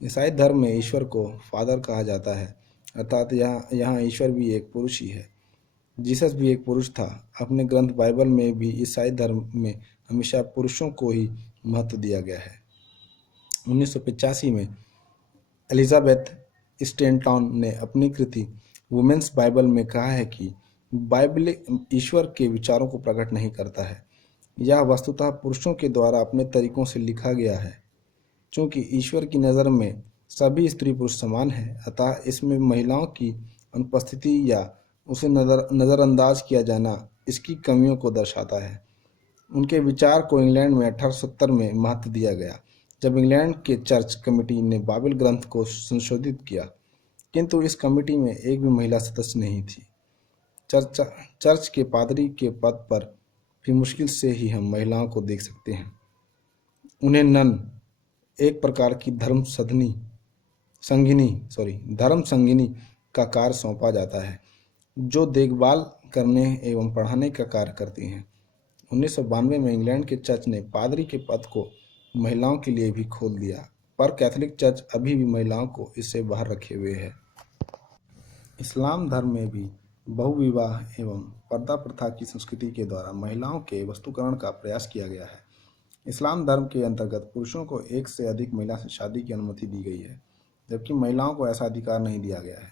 ईसाई धर्म में ईश्वर को फादर कहा जाता है, अर्थात यहाँ ईश्वर भी एक पुरुष ही है। जीसस भी एक पुरुष था। अपने ग्रंथ बाइबल में भी ईसाई धर्म में हमेशा पुरुषों को ही महत्व दिया गया है। 1985 में एलिजाबेथ स्टेनटॉन ने अपनी कृति वुमेन्स बाइबल में कहा है कि बाइबल ईश्वर के विचारों को प्रकट नहीं करता है। यह वस्तुतः पुरुषों के द्वारा अपने तरीकों से लिखा गया है। चूँकि ईश्वर की नज़र में सभी स्त्री पुरुष समान है, अतः इसमें महिलाओं की अनुपस्थिति या उसे नज़रअंदाज किया जाना इसकी कमियों को दर्शाता है। उनके विचार को इंग्लैंड में 1870 में महत्व दिया गया, जब इंग्लैंड के चर्च कमेटी ने बाइबल ग्रंथ को संशोधित किया, किंतु इस कमेटी में एक भी महिला सदस्य नहीं थी। चर्च के पादरी के पद पर भी मुश्किल से ही हम महिलाओं को देख सकते हैं। उन्हें नन, एक प्रकार की धर्म संगिनी का कार्य सौंपा जाता है, जो देखभाल करने एवं पढ़ाने का कार्य करती हैं। 1992 में इंग्लैंड के चर्च ने पादरी के पद को महिलाओं के लिए भी खोल दिया, पर कैथोलिक चर्च अभी भी महिलाओं को इससे बाहर रखे हुए है। इस्लाम धर्म में भी बहुविवाह एवं पर्दा प्रथा की संस्कृति के द्वारा महिलाओं के वस्तुकरण का प्रयास किया गया है। इस्लाम धर्म के अंतर्गत पुरुषों को एक से अधिक महिला से शादी की अनुमति दी गई है, जबकि महिलाओं को ऐसा अधिकार नहीं दिया गया है।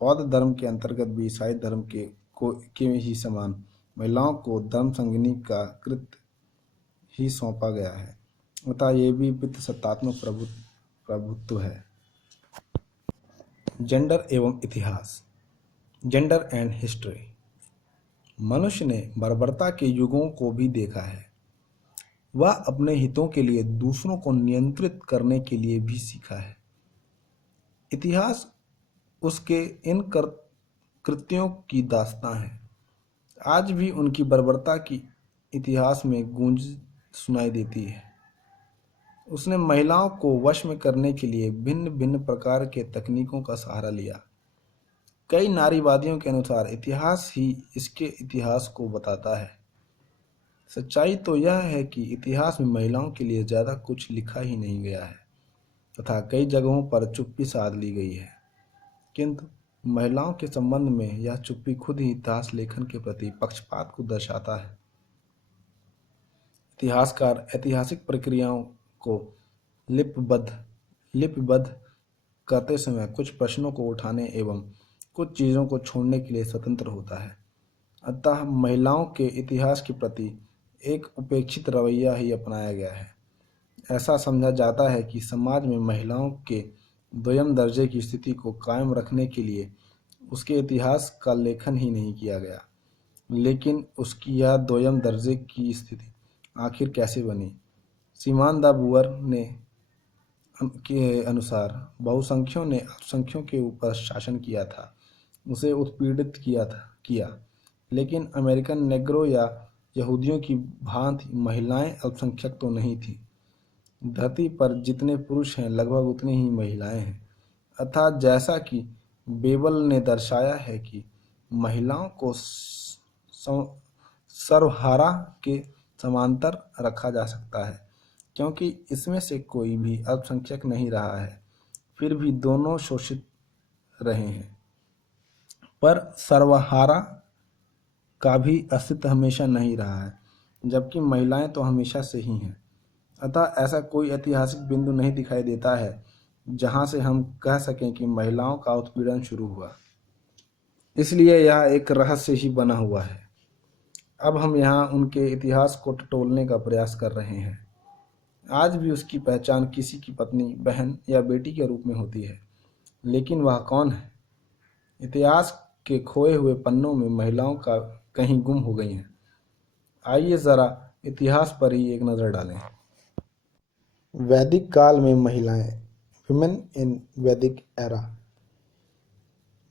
बौद्ध धर्म के अंतर्गत भी ईसाई धर्म के ही समान महिलाओं को धर्म संगिनी का कृत्य ही सौंपा गया है, अतः ये भी पितृसत्तात्मक प्रभुत्व है। जेंडर एवं इतिहास। Gender and history. मनुष्य ने बर्बरता के युगों को भी देखा है। वह अपने हितों के लिए दूसरों को नियंत्रित करने के लिए भी सीखा है। इतिहास उसके इन कृत्यों की दास्तां है। आज भी उनकी बर्बरता की इतिहास में गूंज सुनाई देती है। उसने महिलाओं को वश में करने के लिए भिन्न भिन्न प्रकार के तकनीकों का सहारा लिया। कई नारीवादियों के अनुसार इतिहास ही इसके इतिहास को बताता है। सच्चाई तो यह है कि इतिहास में महिलाओं के लिए ज़्यादा कुछ लिखा ही नहीं गया है तथा कई जगहों पर चुप्पी साध ली गई है, किंतु महिलाओं के संबंध में यह चुप्पी खुद ही इतिहास लेखन के प्रति पक्षपात को दर्शाता है। इतिहासकार ऐतिहासिक प्रक्रियाओं को लिपिबद्ध करते समय कुछ प्रश्नों को उठाने एवं कुछ चीज़ों को छोड़ने के लिए स्वतंत्र होता है। अतः महिलाओं के इतिहास के प्रति एक उपेक्षित रवैया ही अपनाया गया है। ऐसा समझा जाता है कि समाज में महिलाओं के द्वयम दर्जे की स्थिति को कायम रखने के लिए उसके इतिहास का लेखन ही नहीं किया गया। लेकिन उसकी यह द्वयम दर्जे की स्थिति आखिर कैसे बनी? सिमोन द बूवर के अनुसार बहुसंख्यों ने अल्पसंख्यों के ऊपर शासन किया था, उसे उत्पीड़ित किया, लेकिन अमेरिकन नेग्रो या यहूदियों की भांति महिलाएं अल्पसंख्यक तो नहीं थीं। धरती पर जितने पुरुष हैं लगभग उतनी ही महिलाएं हैं। अर्थात जैसा कि बेबल ने दर्शाया है कि महिलाओं को सर्वहारा के समांतर रखा जा सकता है, क्योंकि इसमें से कोई भी अल्पसंख्यक नहीं रहा है, फिर भी दोनों शोषित रहे हैं। पर सर्वहारा का भी अस्तित्व हमेशा नहीं रहा है, जबकि महिलाएं तो हमेशा से ही हैं। अतः ऐसा कोई ऐतिहासिक बिंदु नहीं दिखाई देता है जहां से हम कह सकें कि महिलाओं का उत्पीड़न शुरू हुआ। इसलिए यह एक रहस्य ही बना हुआ है। अब हम यहाँ उनके इतिहास को टटोलने का प्रयास कर रहे हैं। आज भी उसकी पहचान किसी की पत्नी, बहन या बेटी के रूप में होती है, लेकिन वह कौन है? इतिहास के खोए हुए पन्नों में महिलाओं का कहीं गुम हो गई हैं। आइए जरा इतिहास पर ही एक नज़र डालें। वैदिक काल में महिलाएं, विमेन इन वैदिक एरा।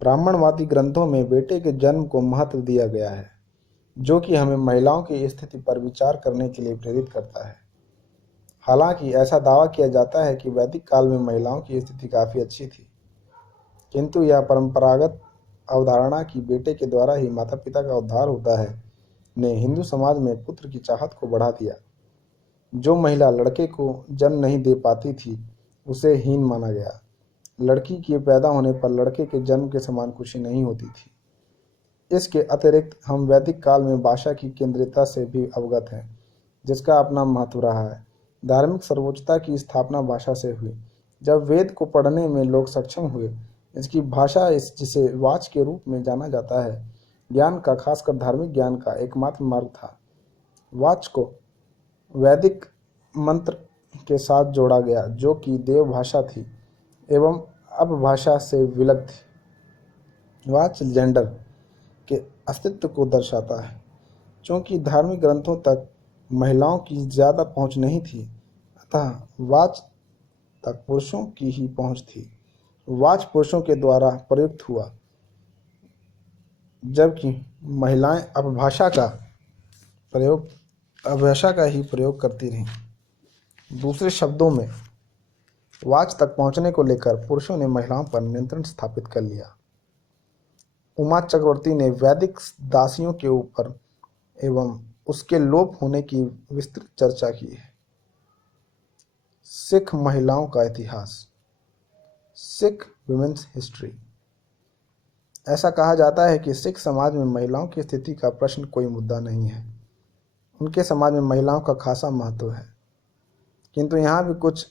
ब्राह्मणवादी ग्रंथों में बेटे के जन्म को महत्व दिया गया है, जो कि हमें महिलाओं की स्थिति पर विचार करने के लिए प्रेरित करता है। हालांकि ऐसा दावा किया जाता है कि वैदिक काल में महिलाओं की स्थिति काफ़ी अच्छी थी, किंतु यह परंपरागत अवधारणा कि बेटे के द्वारा ही माता पिता का उद्धार होता है ने हिंदू समाज में पुत्र की चाहत को बढ़ा दिया। जो महिला लड़के को जन्म नहीं दे पाती थी उसे हीन माना गया। लड़की के पैदा होने पर लड़के के जन्म के समान खुशी नहीं होती थी। इसके अतिरिक्त हम वैदिक काल में भाषा की केंद्रीयता से भी अवगत हैं, जिसका अपना महत्व रहा है। धार्मिक सर्वोच्चता की स्थापना भाषा से हुई। जब वेद को पढ़ने में लोग सक्षम हुए, इसकी भाषा जिसे वाच के रूप में जाना जाता है, ज्ञान का, खासकर धार्मिक ज्ञान का एकमात्र मार्ग था। वाच को वैदिक मंत्र के साथ जोड़ा गया, जो कि देव भाषा थी एवं अपभाषा से विलग थी। वाच जेंडर के अस्तित्व को दर्शाता है। चूँकि धार्मिक ग्रंथों तक महिलाओं की ज़्यादा पहुँच नहीं थी, अतः वाच तक पुरुषों की ही पहुँच थी। वाच पुरुषों के द्वारा प्रयुक्त हुआ। जबकि महिलाएं अपभाषा का ही प्रयोग करती रहीं। दूसरे शब्दों में, वाच तक पहुंचने को लेकर पुरुषों ने महिलाओं पर नियंत्रण स्थापित कर लिया। उमा चक्रवर्ती ने वैदिक दासियों के ऊपर एवं उसके लोप होने की विस्तृत चर्चा की है। सिख महिलाओं का इतिहास, सिख विमेन्स हिस्ट्री। ऐसा कहा जाता है कि सिख समाज में महिलाओं की स्थिति का प्रश्न कोई मुद्दा नहीं है। उनके समाज में महिलाओं का खासा महत्व है, किंतु यहाँ भी कुछ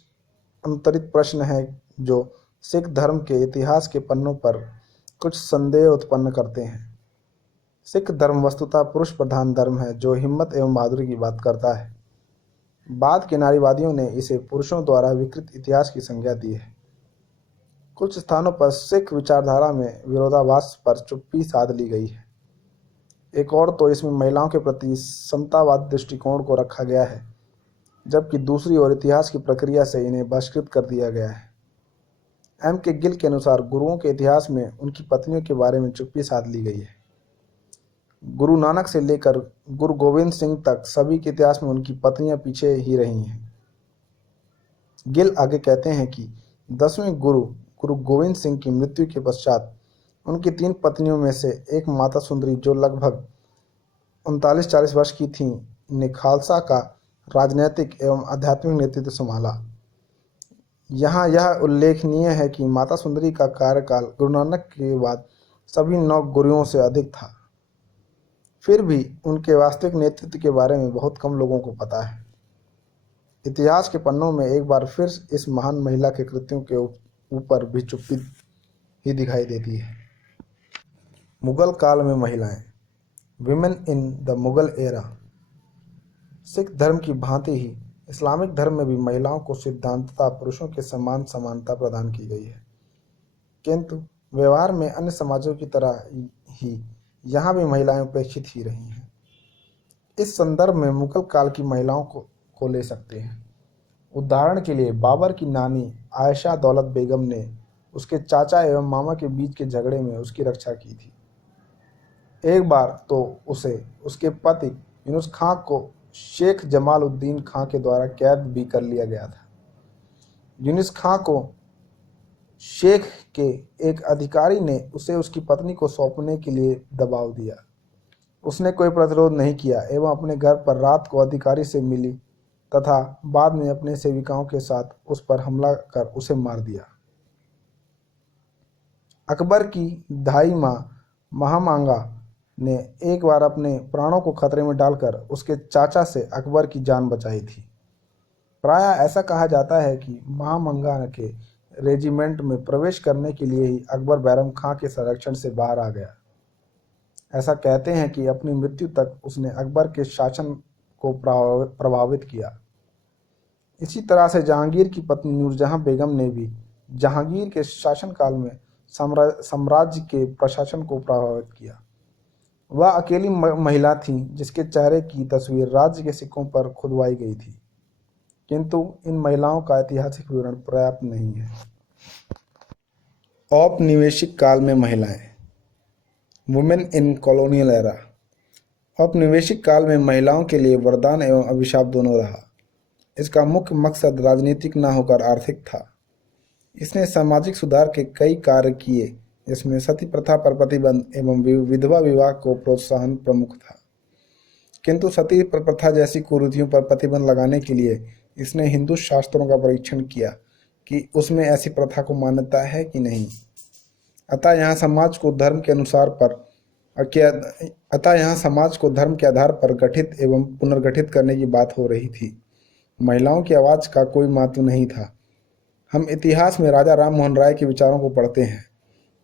अंतरित प्रश्न है जो सिख धर्म के इतिहास के पन्नों पर कुछ संदेह उत्पन्न करते हैं। सिख धर्म वस्तुतः पुरुष प्रधान धर्म है जो हिम्मत एवं बहादुरी की बात करता है। बाद के नारीवादियों ने इसे पुरुषों द्वारा विकृत इतिहास की संज्ञा दी है। कुछ स्थानों पर सिख विचारधारा में विरोधाभास पर चुप्पी साध ली गई है। एक और तो इसमें महिलाओं के प्रति समतावाद दृष्टिकोण को रखा गया है, जबकि दूसरी ओर इतिहास की प्रक्रिया से इन्हें बहिष्कृत कर दिया गया है। एम के गिल के अनुसार गुरुओं के इतिहास में उनकी पत्नियों के बारे में चुप्पी साध ली गई है। गुरु नानक से लेकर गुरु गोविंद सिंह तक सभी के इतिहास में उनकी पत्नियां पीछे ही रही हैं। गिल आगे कहते हैं कि 10वें गुरु गोविंद सिंह की मृत्यु के पश्चात उनकी 3 पत्नियों में से एक माता सुंदरी, जो लगभग 39-40 वर्ष की थीं, ने खालसा का राजनैतिक एवं आध्यात्मिक नेतृत्व संभाला। यहाँ यह उल्लेखनीय है कि माता सुंदरी का कार्यकाल गुरु नानक के बाद सभी 9 गुरुओं से अधिक था। फिर भी उनके वास्तविक नेतृत्व के बारे में बहुत कम लोगों को पता है। इतिहास के पन्नों में एक बार फिर इस महान महिला के कृत्यों के ऊपर भी चुप्पी ही दिखाई देती है। मुगल काल में महिलाएं, women in the Mughal era. Sikh धर्म की भांति ही इस्लामिक धर्म में भी महिलाओं को सिद्धांततः पुरुषों के समान समानता प्रदान की गई है, किंतु व्यवहार में अन्य समाजों की तरह ही यहाँ भी महिलाएं उपेक्षित ही रही हैं। इस संदर्भ में मुगल काल की महिलाओं को ले सकते हैं। उदाहरण के लिए बाबर की नानी आयशा दौलत बेगम ने उसके चाचा एवं मामा के बीच के झगड़े में उसकी रक्षा की थी। एक बार तो उसे उसके पति यूनुस खां को शेख जमालुद्दीन खां के द्वारा कैद भी कर लिया गया था। यूनुस खां को शेख के एक अधिकारी ने उसे उसकी पत्नी को सौंपने के लिए दबाव दिया। उसने कोई प्रतिरोध नहीं किया एवं अपने घर पर रात को अधिकारी से मिली तथा बाद में अपने सेविकाओं के साथ उस पर हमला कर उसे मार दिया। अकबर की धाई माँ महामांगा ने एक बार अपने प्राणों को खतरे में डालकर उसके चाचा से अकबर की जान बचाई थी। प्रायः ऐसा कहा जाता है कि महामांगा के रेजिमेंट में प्रवेश करने के लिए ही अकबर बैरम खां के संरक्षण से बाहर आ गया। ऐसा कहते हैं कि अपनी मृत्यु तक उसने अकबर के शासन को प्रभावित किया। इसी तरह से जहांगीर की पत्नी नूरजहां बेगम ने भी जहांगीर के शासनकाल में साम्राज्य के प्रशासन को प्रभावित किया। वह अकेली महिला थी जिसके चेहरे की तस्वीर राज्य के सिक्कों पर खुदवाई गई थी, किंतु इन महिलाओं का ऐतिहासिक विवरण पर्याप्त नहीं है। औपनिवेशिक काल में महिलाएं, वुमेन इन कॉलोनियल एरा। औपनिवेशिक काल में महिलाओं के लिए वरदान एवं अभिशाप दोनों रहा। इसका मुख्य मकसद राजनीतिक न होकर आर्थिक था। इसने सामाजिक सुधार के कई कार्य किए, जिसमें सती प्रथा पर प्रतिबंध एवं विधवा विवाह को प्रोत्साहन प्रमुख था। किंतु सती प्रथा जैसी कुरीतियों पर प्रतिबंध लगाने के लिए इसने हिंदू शास्त्रों का परीक्षण किया कि उसमें ऐसी प्रथा को मान्यता है कि नहीं। अतः यहाँ समाज को धर्म के आधार पर गठित एवं पुनर्गठित करने की बात हो रही थी। महिलाओं की आवाज़ का कोई महत्व नहीं था। हम इतिहास में राजा राम मोहन राय के विचारों को पढ़ते हैं,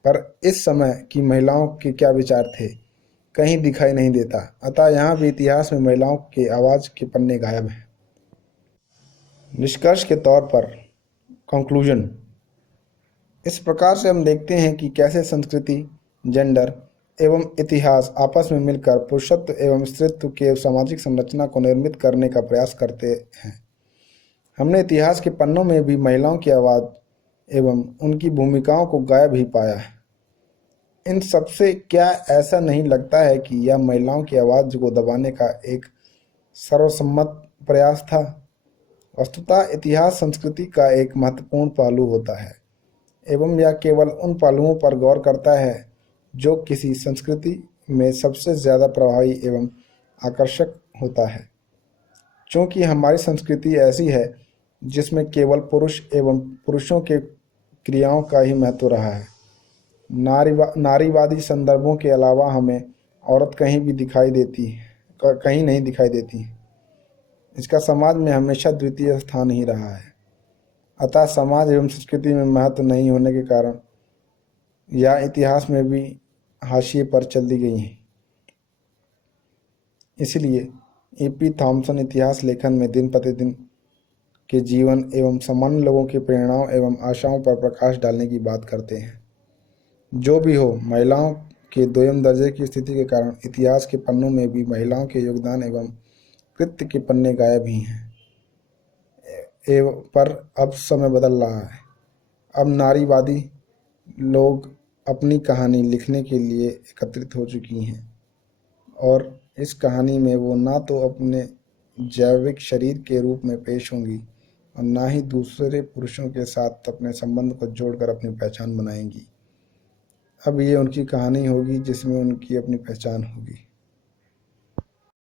पर इस समय की महिलाओं के क्या विचार थे, कहीं दिखाई नहीं देता। अतः यहाँ भी इतिहास में महिलाओं के आवाज़ के पन्ने गायब हैं। निष्कर्ष के तौर पर कंक्लूजन, इस प्रकार से हम देखते हैं कि कैसे संस्कृति, जेंडर एवं इतिहास आपस में मिलकर पुरुषत्व एवं स्त्रीत्व के सामाजिक संरचना को निर्मित करने का प्रयास करते हैं। हमने इतिहास के पन्नों में भी महिलाओं की आवाज़ एवं उनकी भूमिकाओं को गायब ही पाया है। इन सबसे क्या ऐसा नहीं लगता है कि यह महिलाओं की आवाज़ को दबाने का एक सर्वसम्मत प्रयास था? वस्तुतः इतिहास संस्कृति का एक महत्वपूर्ण पहलू होता है एवं यह केवल उन पहलुओं पर गौर करता है जो किसी संस्कृति में सबसे ज़्यादा प्रभावी एवं आकर्षक होता है। चूँकि हमारी संस्कृति ऐसी है जिसमें केवल पुरुष एवं पुरुषों के क्रियाओं का ही महत्व रहा है, नारीवादी संदर्भों के अलावा हमें औरत कहीं नहीं दिखाई देती। इसका समाज में हमेशा द्वितीय स्थान ही रहा है। अतः समाज एवं संस्कृति में महत्व नहीं होने के कारण यह इतिहास में भी हाशिए पर चल दी गई हैं। इसलिए E.P. थॉम्सन इतिहास लेखन में दिन प्रतिदिन के जीवन एवं सामान्य लोगों की प्रेरणाओं एवं आशाओं पर प्रकाश डालने की बात करते हैं। जो भी हो, महिलाओं के दोयम दर्जे की स्थिति के कारण इतिहास के पन्नों में भी महिलाओं के योगदान एवं कृत्य के पन्ने गायब ही हैं। पर अब समय बदल रहा है। अब नारीवादी लोग अपनी कहानी लिखने के लिए एकत्रित हो चुकी हैं और इस कहानी में वो ना तो अपने जैविक शरीर के रूप में पेश होंगी और ना ही दूसरे पुरुषों के साथ अपने संबंध को जोड़कर अपनी पहचान बनाएंगी। अब ये उनकी कहानी होगी जिसमें उनकी अपनी पहचान होगी।